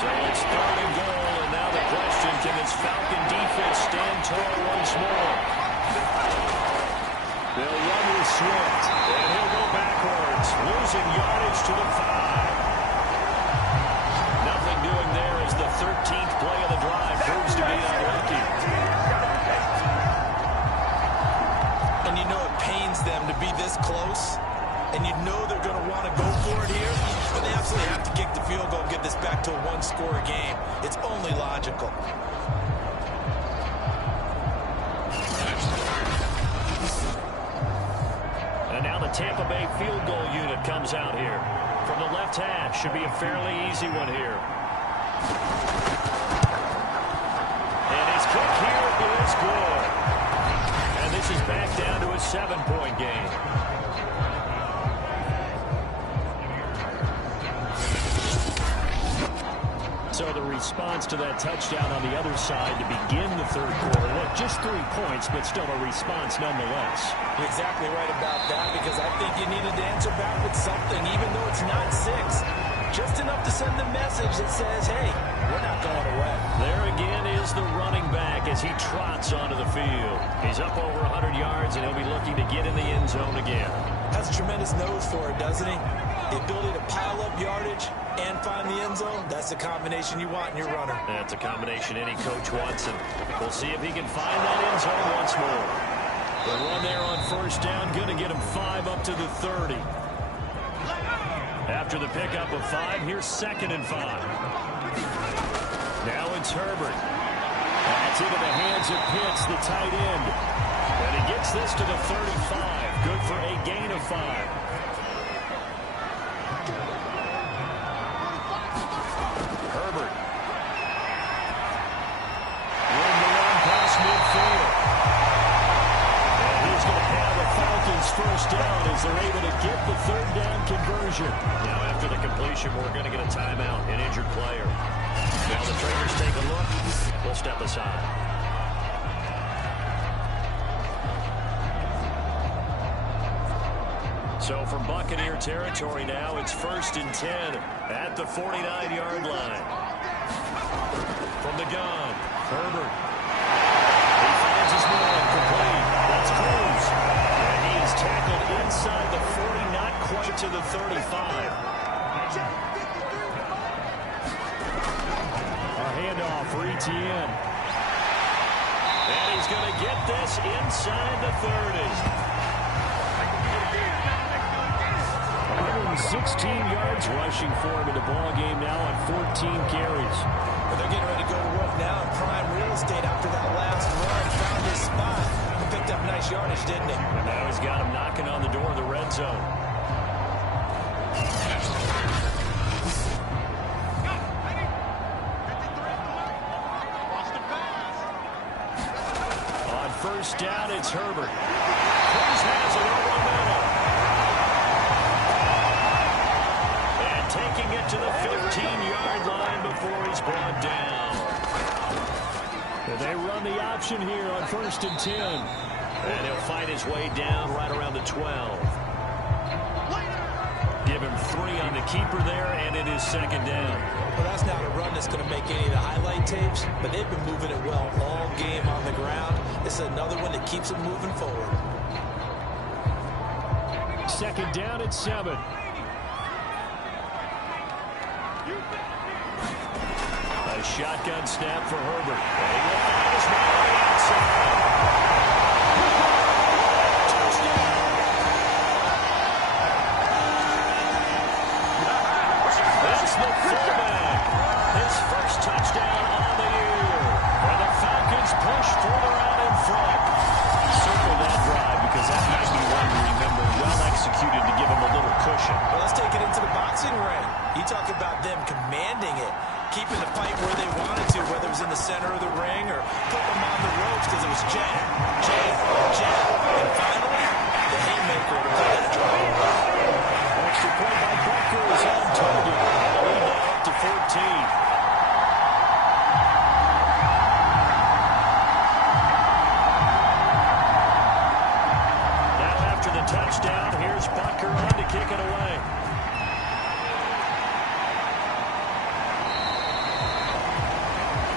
So it's 3rd and goal, and now the question, can this Falcon defense stand tall once more? They'll run with Swift, and he'll go backwards, losing yardage to the 5. Nothing doing there as the 13th play of the drive proves to be unlucky. And you know it pains them to be this close, and you know they're going to want to go for it here, but they absolutely have to kick the field goal and get this back to a 1-score game. It's only logical. And now the Tampa Bay field goal unit comes out here. From the left hash, should be a fairly easy one here. And his kick here is good. And this is back down to a 7-point game. So the response to that touchdown on the other side to begin the 3rd quarter. Look, just 3 points, but still a response nonetheless. You're exactly right about that because I think you needed to answer back with something, even though it's not 6. Just enough to send the message that says, hey, we're not going away. There again is the running back as he trots onto the field. He's up over 100 yards, and he'll be looking to get in the end zone again. Has a tremendous nose for it, doesn't he? The ability to pile up yardage and find the end zone, that's the combination you want in your runner. That's a combination any coach wants, and we'll see if he can find that end zone once more. The run there on 1st down, going to get him 5 up to the 30. After the pickup of 5, here's 2nd and 5. Now it's Herbert. That's into the hands of Pitts, the tight end. And he gets this to the 35. Good for a gain of 5. Herbert. Run the run past midfield. And he's going to have the Falcons first down as they're able to get the 3rd down conversion. Now after the completion, we're going to get a timeout, an injured player. While the trainers take a look, we'll step aside. So from Buccaneer territory now, it's 1st and 10 at the 49-yard line. From the gun, Herbert. He finds his man, complete. That's Cruz. And he is tackled inside the 40, not quite to the 35. A handoff for Etienne. And he's going to get this inside the 30. 116 yards rushing for him in the ball game now on 14 carries. Well, they're getting ready to go to work now in prime real estate after that last run. Found his spot. He picked up nice yardage, didn't he? And now he's got him knocking on the door of the red zone. On 1st down, it's Herbert. Cruz has it over the middle. And taking it to the 15-yard line before he's brought down. And they run the option here on 1st and 10. And he'll fight his way down right around the 12. Give him 3 on the keeper there, and it is 2nd down. Well, that's not a run that's going to make any of the highlight tapes, but they've been moving it well all game on the ground. This is another one that keeps them moving forward. 2nd down at 7. A shotgun snap for Herbert. And he will find his man on the outside. Touchdown! That's the fullback. His first touchdown on the year. And the Falcons push further out in front. Circle that drive because that might be one to remember. Well executed to give him a little cushion. Well, let's take it into the boxing ring. You talk about them commanding it, keeping the fight where they wanted to, whether it was in the center of the ring or putting them on the ropes because it was jab, jab, jab, and finally, the haymaker to put that drive. Extra point by Butker is on target. Lead now up to 14. Touchdown. Here's Butker on to kick it away.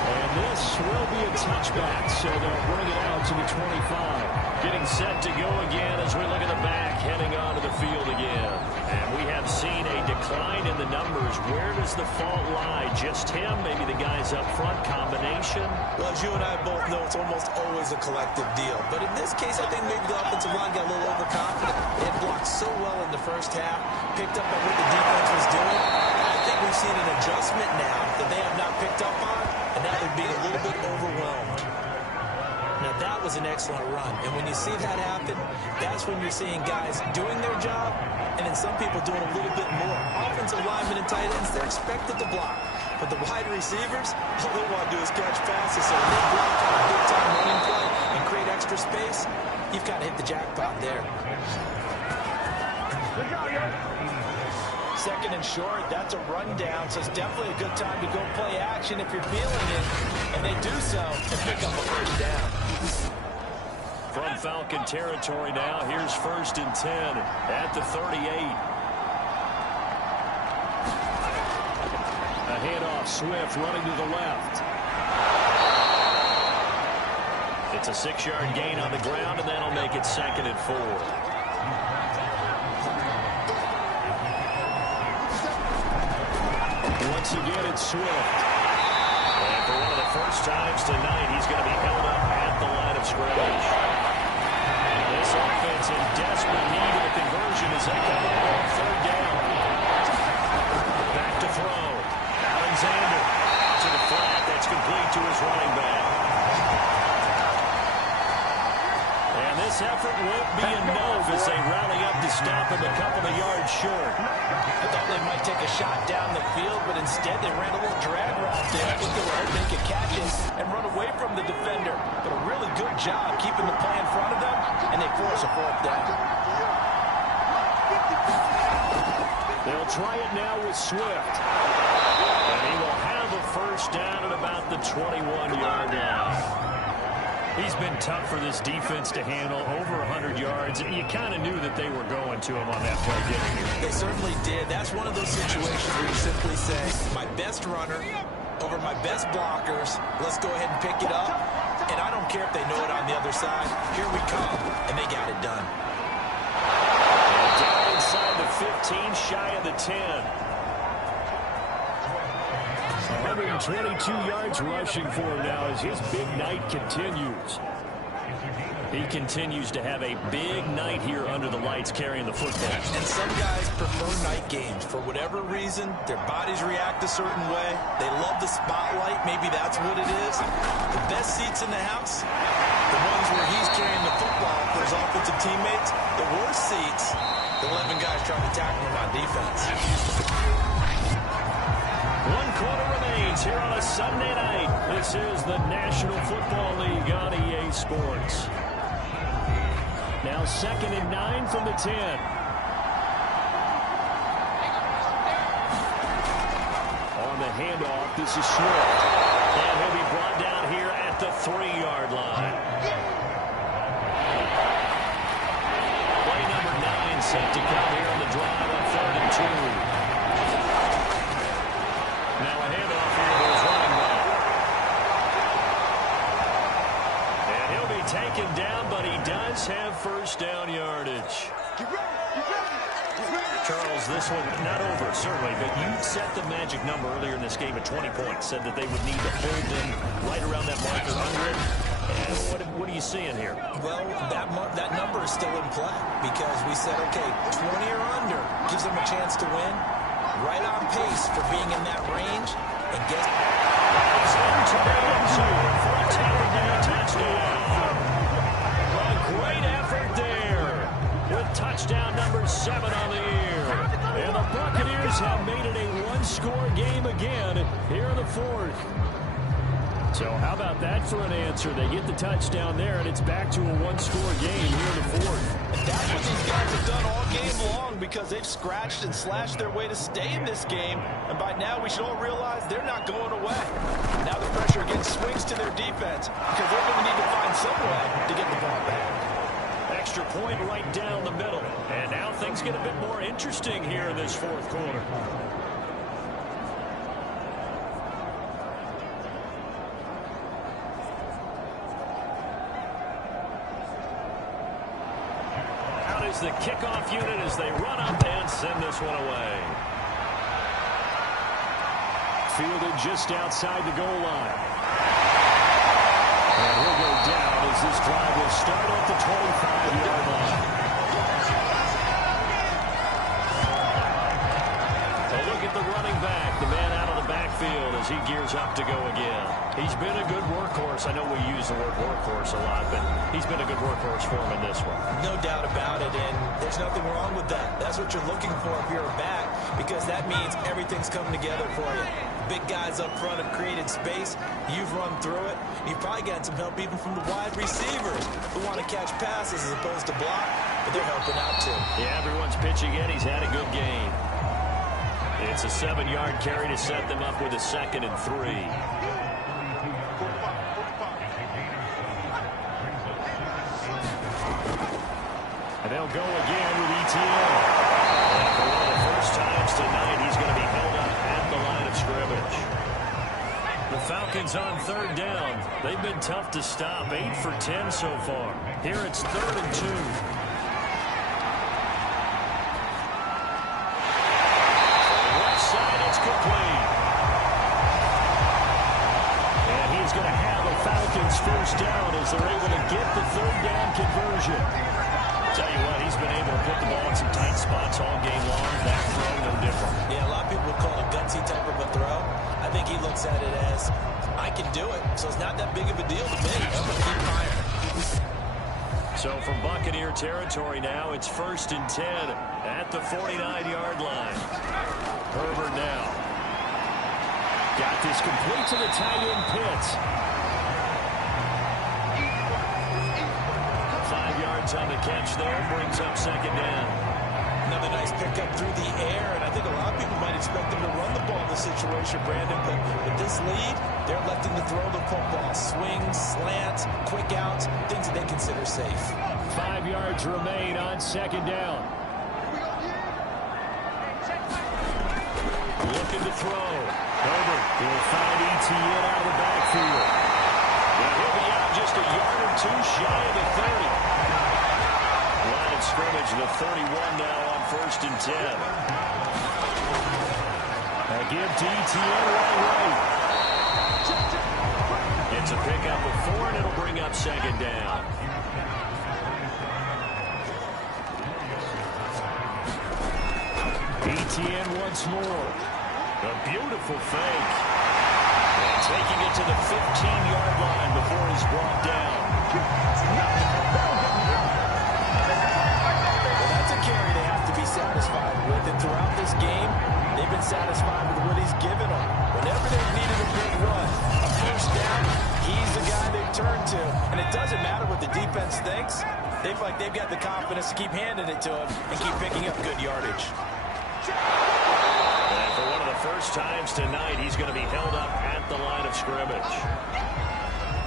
And this will be a touchback, so they'll bring it out to the 25. Getting set to go again as we look at the back, heading onto the field again. And we have seen a decline in the numbers. Where does the fault lie? Just him? Maybe the guys up front? Combination? Well, as you and I both know, it's almost always a collective deal. But in this case, I think maybe the offensive line got a little overconfident. They had blocked so well in the first half, picked up on what the defense was doing. I think we've seen an adjustment now that they have not picked up on, and now they're being a little bit overwhelmed. Now, that was an excellent run. And when you see that happen, that's when you're seeing guys doing their job and then some people doing a little bit more. Offensive linemen and tight ends, they're expected to block. But the wide receivers, all they want to do is catch passes. So when they block on a big-time running play and create extra space, you've got to hit the jackpot there. 2nd and short, that's a rundown, so it's definitely a good time to go play action if you're feeling it. And they do so and pick up a 1st down. From Falcon territory now, here's 1st and 10 at the 38. A handoff, Swift running to the left. It's a 6-yard gain on the ground, and that'll make it 2nd and 4. Once again, it's Swift. And for one of the first times tonight, he's going to be held up at the line of scrimmage. This offense in desperate need of a conversion as they come up on 3rd down. Back to throw. Alexander to the flat. That's complete to his running back. And this effort won't be enough as they rally up to stop him a couple of yards short. I thought they might take a shot down the field, but instead they ran a little drag route there. I think they were hoping they could catch it and run away from the defender. But a really good job keeping the play in front of them, and they force a 4th down. They'll try it now with Swift. And he will have a 1st down at about the 21-yard line. He's been tough for this defense to handle, over 100 yards. You kind of knew that they were going to him on that play, didn't you? They certainly did. That's one of those situations where you simply say, my best runner over my best blockers. Let's go ahead and pick it up. And I don't care if they know it on the other side. Here we come. And they got it done. And down inside the 15, shy of the 10. 122 yards rushing for him now as his big night continues. He continues to have a big night here under the lights carrying the football. And some guys prefer night games. For whatever reason, their bodies react a certain way. They love the spotlight. Maybe that's what it is. The best seats in the house, the ones where he's carrying the football for his offensive teammates. The worst seats, the 11 guys trying to tackle him on defense. 1 quarter remains here on a Sunday night. This is the National Football League on EA Sports. Now 2nd and 9 from the 10. On the handoff, this is Swift. And he'll be brought down here at the 3-yard line. Play number 9 set to come here on the drive on 3rd and 2. Now a handoff here to his running back. And he'll be taken down, but he does have first down yardage. Charles, this one not over, certainly, but you set the magic number earlier in this game at 20 points. Said that they would need to hold them right around that marker 100. And what are you seeing here? Well, that number is still in play because we said, okay, 20 or under gives them a chance to win. Right on pace for being in that range. And guess into the end zone for a touchdown. A great effort there with touchdown number 7 on the year. And the Buccaneers have made it a one-score game again here in the 4th. So how about that for an answer? They get the touchdown there, and it's back to a one-score game here in the 4th. And that's what these guys have done all game long because they've scratched and slashed their way to stay in this game. And by now, we should all realize they're not going away. Now the pressure again swings to their defense because they're going to need to find some way to get the ball back. Extra point right down the middle. And now things get a bit more interesting here in this 4th quarter. Is the kickoff unit as they run up and send this one away. Fielded just outside the goal line. And he'll go down as this drive will start at the 25-yard line. So look at the running back, the man out of the backfield as he gears up to go again. He's been a good workhorse. I know we use the word workhorse a lot, but he's been a good workhorse for him in this one. No doubt about it, and there's nothing wrong with that. That's what you're looking for if you're a back, because that means everything's coming together for you. Big guys up front have created space. You've run through it. You've probably gotten some help even from the wide receivers who want to catch passes as opposed to block, but they're helping out too. Yeah, everyone's pitching in. He's had a good game. It's a 7-yard carry to set them up with a 2nd and 3. And they'll go again with ETN. And for one of the first times tonight, he's going to be held up at the line of scrimmage. The Falcons on 3rd down. They've been tough to stop. 8 for 10 so far. Here it's 3rd and 2. It's complete. And he's going to have a Falcons first down as they're able to get the 3rd down conversion. Tell you what, he's been able to put the ball in some tight spots all game long. That throw, no different. Yeah, a lot of people would call it a gutsy type of a throw. I think he looks at it as, I can do it, so it's not that big of a deal to me. I'm going to keep firing. So from Buccaneer territory now, it's 1st and 10 at the 49-yard line. Herbert now. Got this complete to the tight end Pitts. 5 yards on the catch there, brings up 2nd down. Another nice pickup through the air, and I think a lot of people might expect them to run the ball in this situation, Brandon, but with this lead, they're electing to throw the football. Swings, slants, quick outs, things that they consider safe. 5 yards remain on second down. Looking to throw. Herbert will find Etienne out of the backfield. Well, he'll be out just a yard or two shy of the 30. Line of scrimmage, the 31 now on 1st and 10. A give to Etienne right. Gets a pickup of 4, and it'll bring up second down. Etienne once more. A beautiful fake. And taking it to the 15-yard line before he's brought down. Well, that's a carry they have to be satisfied with. And throughout this game, they've been satisfied with what he's given them. Whenever they've needed a big run, a first down, he's the guy they turn to. And it doesn't matter what the defense thinks. They feel like they've got the confidence to keep handing it to him and keep picking up good yardage. And for one of the first times tonight, he's going to be held up at the line of scrimmage.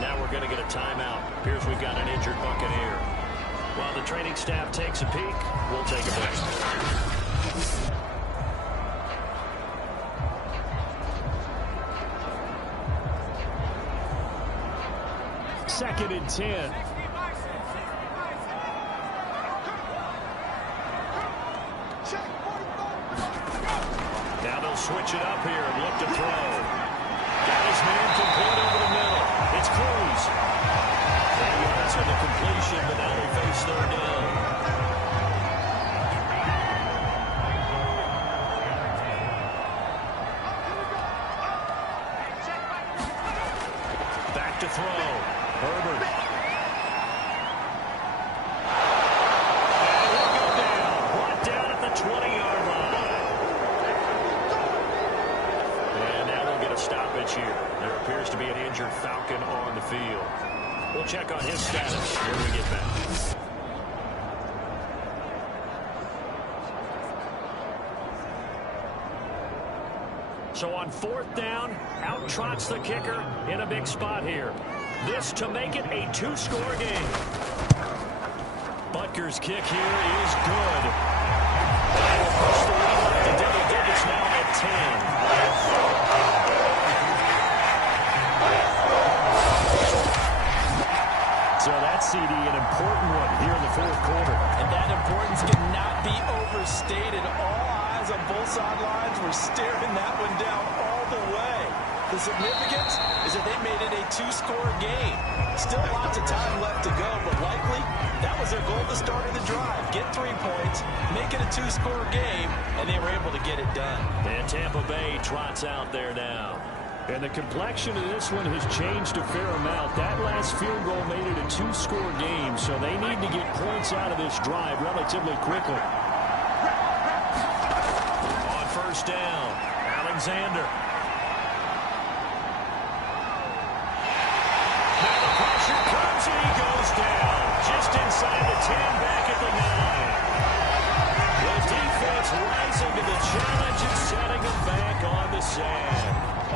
Now we're going to get a timeout. Appears we've got an injured Buccaneer. While the training staff takes a peek, we'll take a break. 2nd and 10. Now they'll switch it up here and look to throw. Got his man complete over the middle. It's Cruz. And he answered the completion, but now they face 3rd down. Back to throw. Herbert. And he'll go down. Brought down at the 20-yard line. And now we'll get a stoppage here. There appears to be an injured Falcon on the field. We'll check on his status when we get back. So on 4th down, out trots the kicker in a big spot here. This to make it a 2-score game. Butker's kick here is good. And will push the lead up to double digits now at 10. So that CD, an important one here in the 4th quarter. And that importance cannot be overstated. All eyes on both sidelines were staring that one down all the way. The significance is that they made it a 2-score game. Still lots of time left to go, but likely that was their goal at the start of the drive. Get 3 points, make it a 2-score game, and they were able to get it done. And Tampa Bay trots out there now. And the complexion of this one has changed a fair amount. That last field goal made it a 2-score game, so they need to get points out of this drive relatively quickly. On 1st down, Alexander. Now the pressure comes and he goes down. Just inside the 10, back at the 9. The defense rising to the challenge and setting them back on the sand.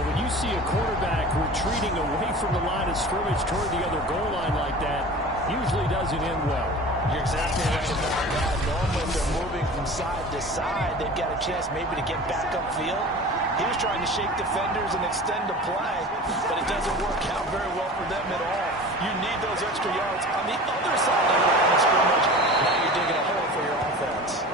When you see a quarterback retreating away from the line of scrimmage toward the other goal line like that, usually doesn't end well. You're exactly right about that. Normally, if they're moving from side to side, they've got a chance maybe to get back upfield. He was trying to shake defenders and extend the play, but it doesn't work out very well for them at all. You need those extra yards on the other side of the line of scrimmage. Now you're digging a hole for your offense.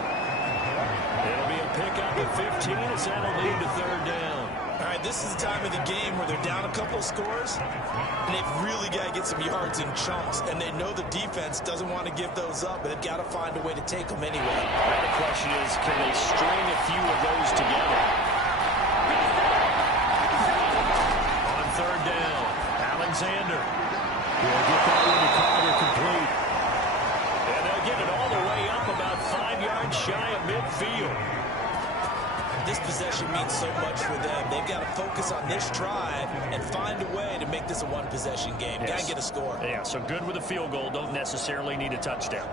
It'll be a pickup at 15 as that'll lead to 3rd down. All right, this is the time of the game where they're down a couple of scores, and they've really got to get some yards in chunks, and they know the defense doesn't want to give those up, but they've got to find a way to take them anyway. Now the question is, can they string a few of those together? On 3rd down, Alexander will get that one to Carter complete. And they'll get it all the way up about 5 yards shy of midfield. This possession means so much for them. They've got to focus on this drive and find a way to make this a one-possession game. Yes. Got to get a score. Yeah, so good with a field goal. Don't necessarily need a touchdown.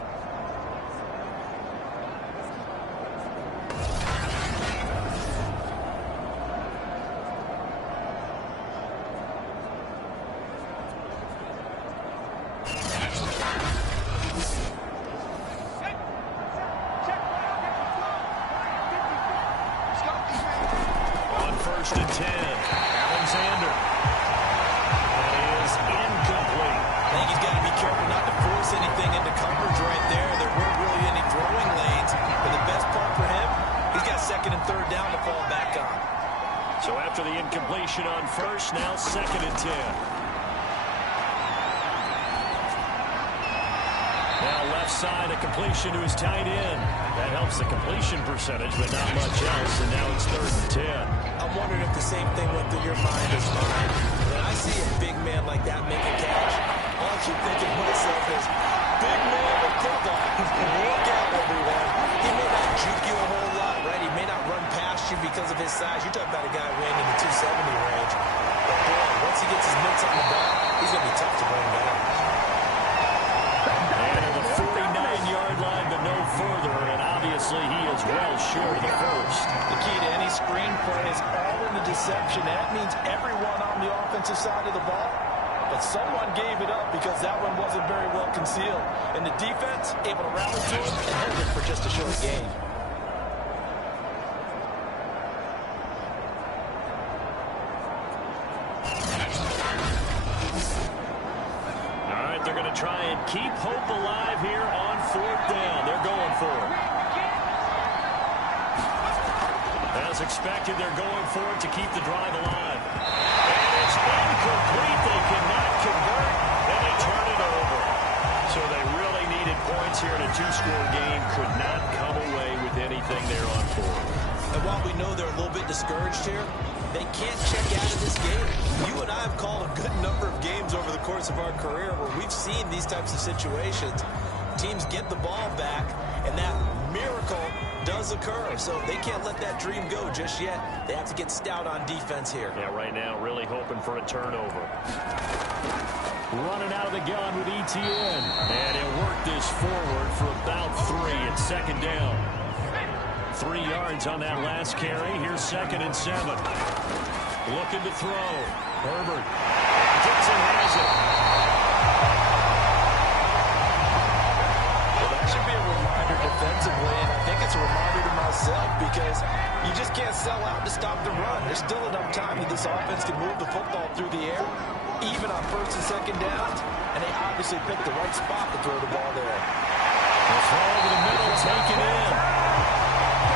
conversion on first, now 2nd and 10. Now left side, a completion to his tight end. That helps the completion percentage, but not much else, and now it's 3rd and 10. I'm wondering if the same thing went through your mind as mine. When I see a big man like that make a catch, all I keep thinking to myself is, big man with football. Look out, everyone. He may not juke you a whole lot, right? He may not run past you because of his size. You're talking about a guy weighing in the 270 range. But boy, once he gets his mitts on the ball, he's going to be tough to bring down. And at the 49-yard line, but no further, and obviously he is well short of the first. The key to any screen play is all in the deception. That means everyone on the offensive side of the ball. But someone gave it up because that one wasn't very well concealed. And the defense able to rally to it and hold it for just a short gain. All right, they're going to try and keep hope alive here on 4th down. They're going for it. As expected, they're going for it to keep the drive alive. And it's incomplete. They cannot convert, and they turn it over. So they really needed points here in a 2-score game. Could not come away with anything there on 4th. And while we know they're a little bit discouraged here, they can't check out of this game. You and I have called a good number of games over the course of our career where we've seen these types of situations. Teams get the ball back, and that miracle does occur. So they can't let that dream go just yet. They have to get stout on defense here. Yeah, right now really hoping for a turnover. Running out of the gun with Etienne. And he'll work this forward for about 3 at 2nd down. 3 yards on that last carry. Here's 2nd and 7. Looking to throw. Herbert. Gibson has it. Well, that should be a reminder defensively, and I think it's a reminder to myself because you just can't sell out to stop the run. There's still enough time that this offense can move the football through the air, even on 1st and 2nd downs, and they obviously picked the right spot to throw the ball there. The throw over the middle, taken in.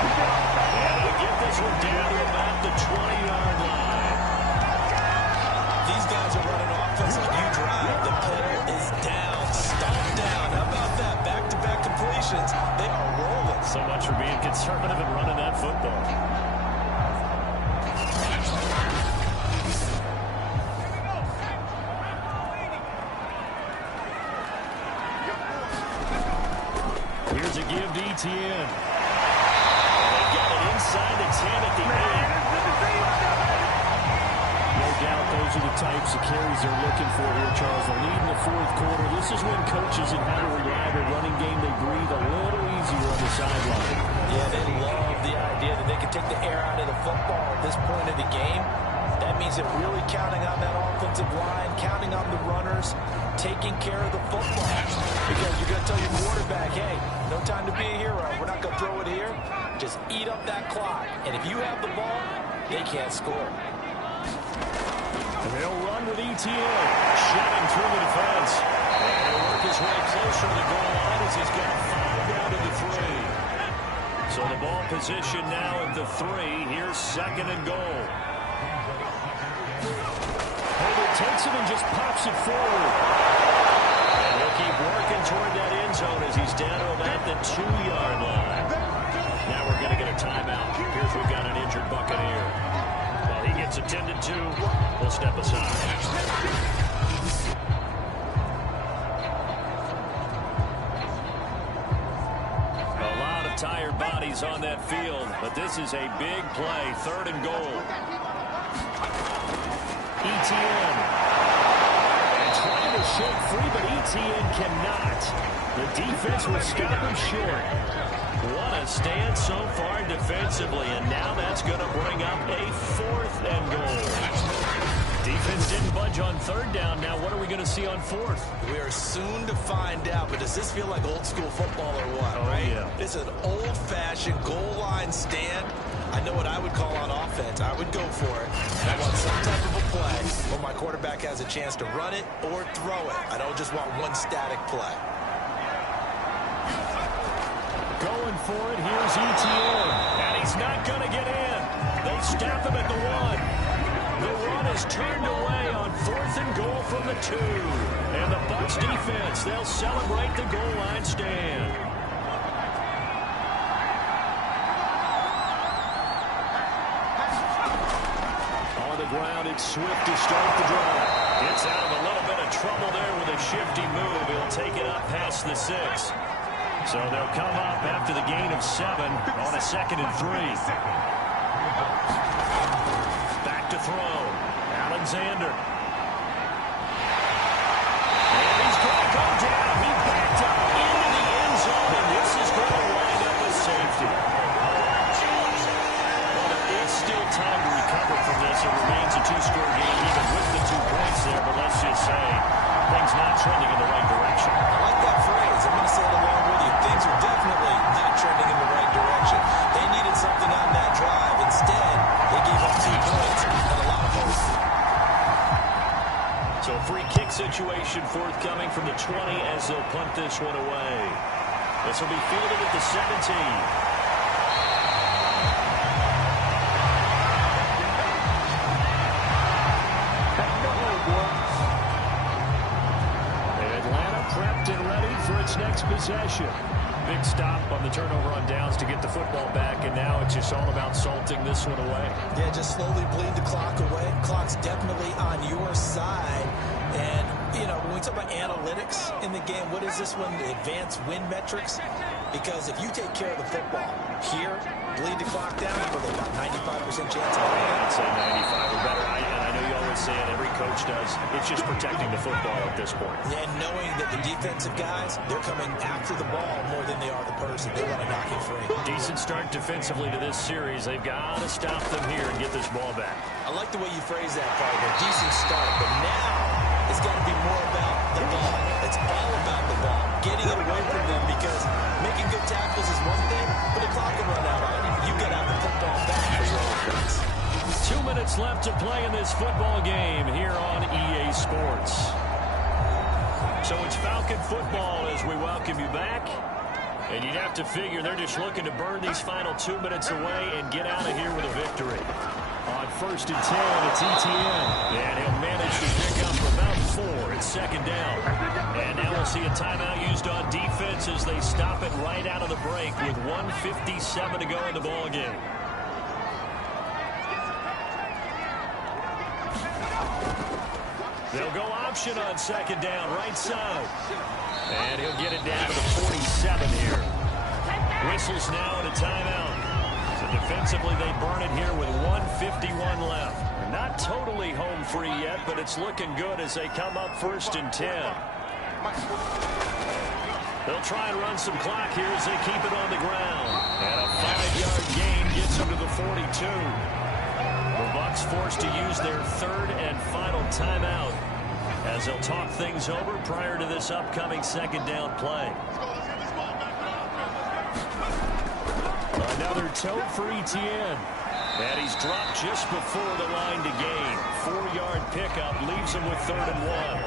And they'll get this one down to about the 20-yard line. These guys are running offense like you drive. The pedal is down, stomped down. How about that? Back-to-back completions. They are rolling. So much for being conservative and running that football. Here's a give to Etienne. They got it inside the 10 at the end. No doubt those are the types of carries they're looking for here, Charles. The lead in the 4th quarter. This is when coaches and how to rely their running game, they breathe a little easier on the sideline. Yeah, they love the idea that they can take the air out of the football at this point of the game. That means they're really counting on that offensive line, counting on the runners, taking care of the football. Because you're going to tell your quarterback, hey, no time to be a hero. We're not going to throw it here. Just eat up that clock. And if you have the ball, they can't score. And they'll run with Etienne, shutting through the defense. And he'll work his way closer to the goal line as he's got 5 down to the 3. So the ball position now at the 3. Here's 2nd and goal. Herbert takes it and just pops it forward. And he'll keep working toward that end zone as he's down to about the 2-yard line. Now we're going to get a timeout. Here's we've got an injured Buccaneer. While he gets attended to, we'll step aside. Tired bodies on that field, but this is a big play. 3rd and goal. Etienne trying to shake free, but Etienne cannot. The defense will stop him short. What a stand so far defensively, and now that's going to bring up a 4th and goal. Defense didn't budge on 3rd down. Now what are we going to see on 4th? We are soon to find out, but does this feel like old school football or what, right? Yeah. It's an old-fashioned goal line stand. I know what I would call on offense. I would go for it. And I want some type of a play where my quarterback has a chance to run it or throw it. I don't just want one static play. Going for it, here's Etienne. And he's not going to get in. They stop him at the 1. The run one is turned away on 4th and goal from the 2. And the Bucs defense, they'll celebrate the goal line stand. On the ground, it's Swift to start the drive. It's out of a little bit of trouble there with a shifty move. He'll take it up past the 6. So they'll come up after the gain of 7 on a 2nd and 3. Back to throw. Alexander. And he's going to go down. He backed up into the end zone, and this is going to wind up with safety. Well, there is still time to recover from this. It remains a 2-score game, even with the 2 points there, but let's just say things not trending in the right direction. I like that phrase. I'm going to say it along with you. Things are definitely not trending in the right direction. They needed something on that drive. Instead, they gave up 2 points and a lot of hope. So free kick situation forthcoming from the 20 as they'll punt this one away. This will be fielded at the 17. Prepped and ready for its next possession. Big stop on the turnover on downs to get the football back, and now it's just all about salting this one away. Yeah, just slowly bleed the clock away. Clock's definitely on your side. And, you know, when we talk about analytics in the game, what is this one? The advanced win metrics? Because if you take care of the football here, bleed the clock down, with about 95% chance of winning. I'd say 95 or better. And I know you always say it, every coach does. It's just protecting the football at this point. And knowing that the defensive guys, they're coming after the ball more than they are the person. They want to knock it free. Decent start defensively to this series. They've got to stop them here and get this ball back. I like the way you phrase that, partner. Decent start, but now it's got to be more about the ball. It's all about the ball. Getting it away from them, because making good tackles is one thing, but the clock will run out on you. You got to have the football back for your offense. 2 minutes left to play in this football game here on EA Sports. So it's Falcon football as we welcome you back. And you'd have to figure they're just looking to burn these final 2 minutes away and get out of here with a victory. On 1st and 10, it's ETN. And he'll manage to pick up about 4. It's 2nd down. And now we'll see a timeout used on defense as they stop it right out of the break with 1:57 to go in the ball game. They'll go option on 2nd down, right side. And he'll get it down to the 47 here. Whistles now at a timeout. So defensively, they burn it here with 1:51 left. They're not totally home free yet, but it's looking good as they come up 1st and 10. They'll try and run some clock here as they keep it on the ground. And a 5-yard gain gets them to the 42. The Bucs forced to use their 3rd and final timeout as they'll talk things over prior to this upcoming 2nd down play. Another toe for ETN. And he's dropped just before the line to gain. 4-yard pickup leaves him with 3rd and 1.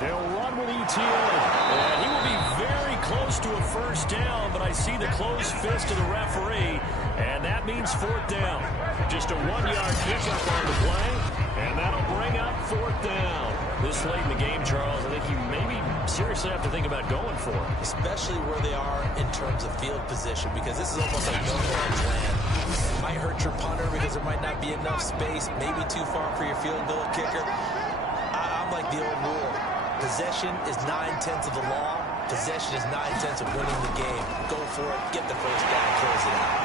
They'll run with ETN. And he will be very close to a 1st down, but I see the closed fist of the referee, and that means 4th down. Just a 1-yard pickup on the play, and that'll bring up 4th down. This late in the game, Charles, I think you maybe seriously have to think about going for it. Especially where they are in terms of field position, because this is almost like no man's land. It might hurt your punter because there might not be enough space, maybe too far for your field goal kicker. I'm like the old rule. Possession is 9/10 of the law. Possession is 9/10 of winning the game. Go for it, get the 1st down, close it out.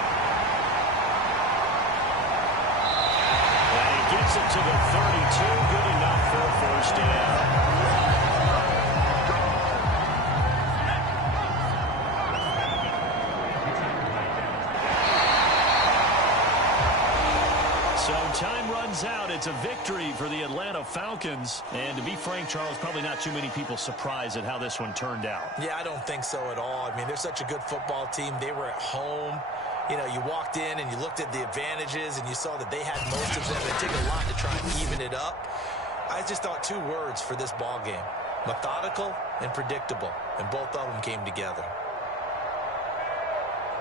And he gets it to the 32, good enough for a 1st down. So time runs out. It's a victory for the Atlanta Falcons. And to be frank, Charles, probably not too many people surprised at how this one turned out. Yeah, I don't think so at all. I mean, they're such a good football team. They were at home. You know, you walked in and you looked at the advantages and you saw that they had most of them. It took a lot to try and even it up. I just thought 2 words for this ball game. Methodical and predictable, and both of them came together.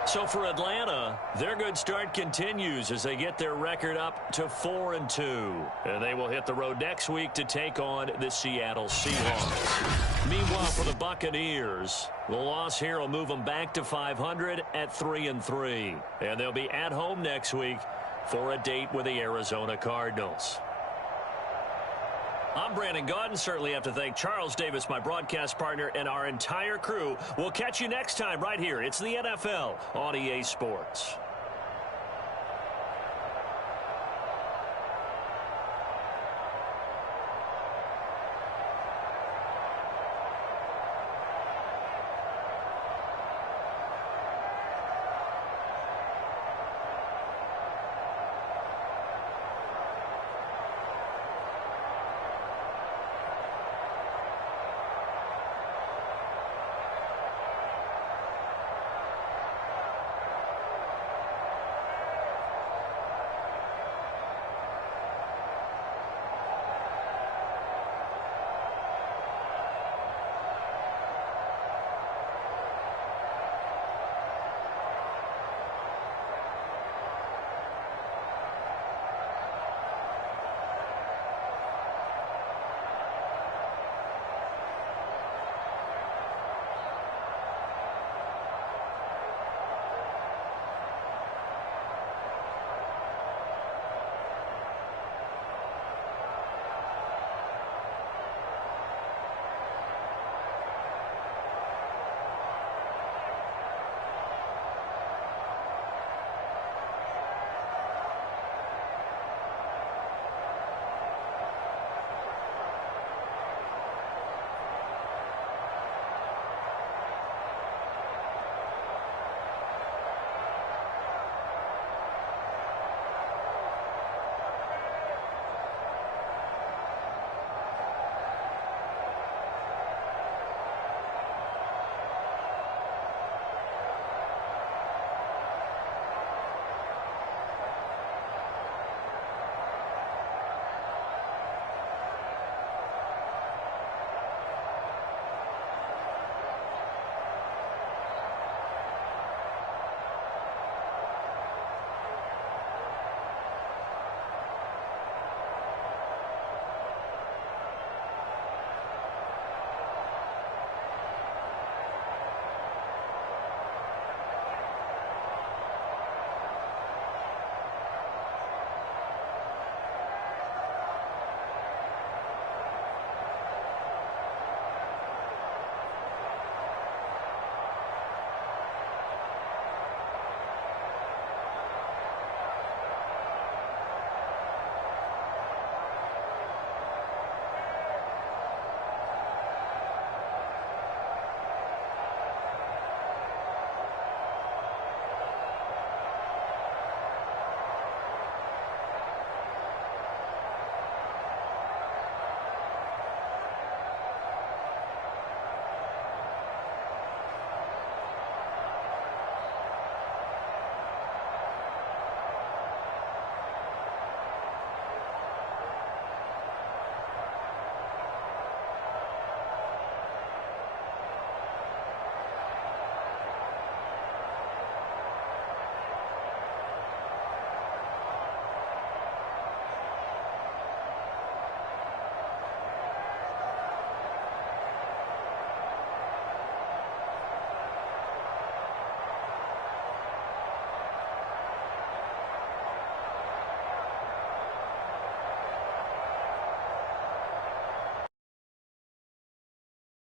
So for Atlanta, their good start continues as they get their record up to 4-2. And they will hit the road next week to take on the Seattle Seahawks. Meanwhile, for the Buccaneers, the loss here will move them back to 500 at 3-3. And they'll be at home next week for a date with the Arizona Cardinals. I'm Brandon Gaudin. Certainly have to thank Charles Davis, my broadcast partner, and our entire crew. We'll catch you next time right here. It's the NFL on EA Sports.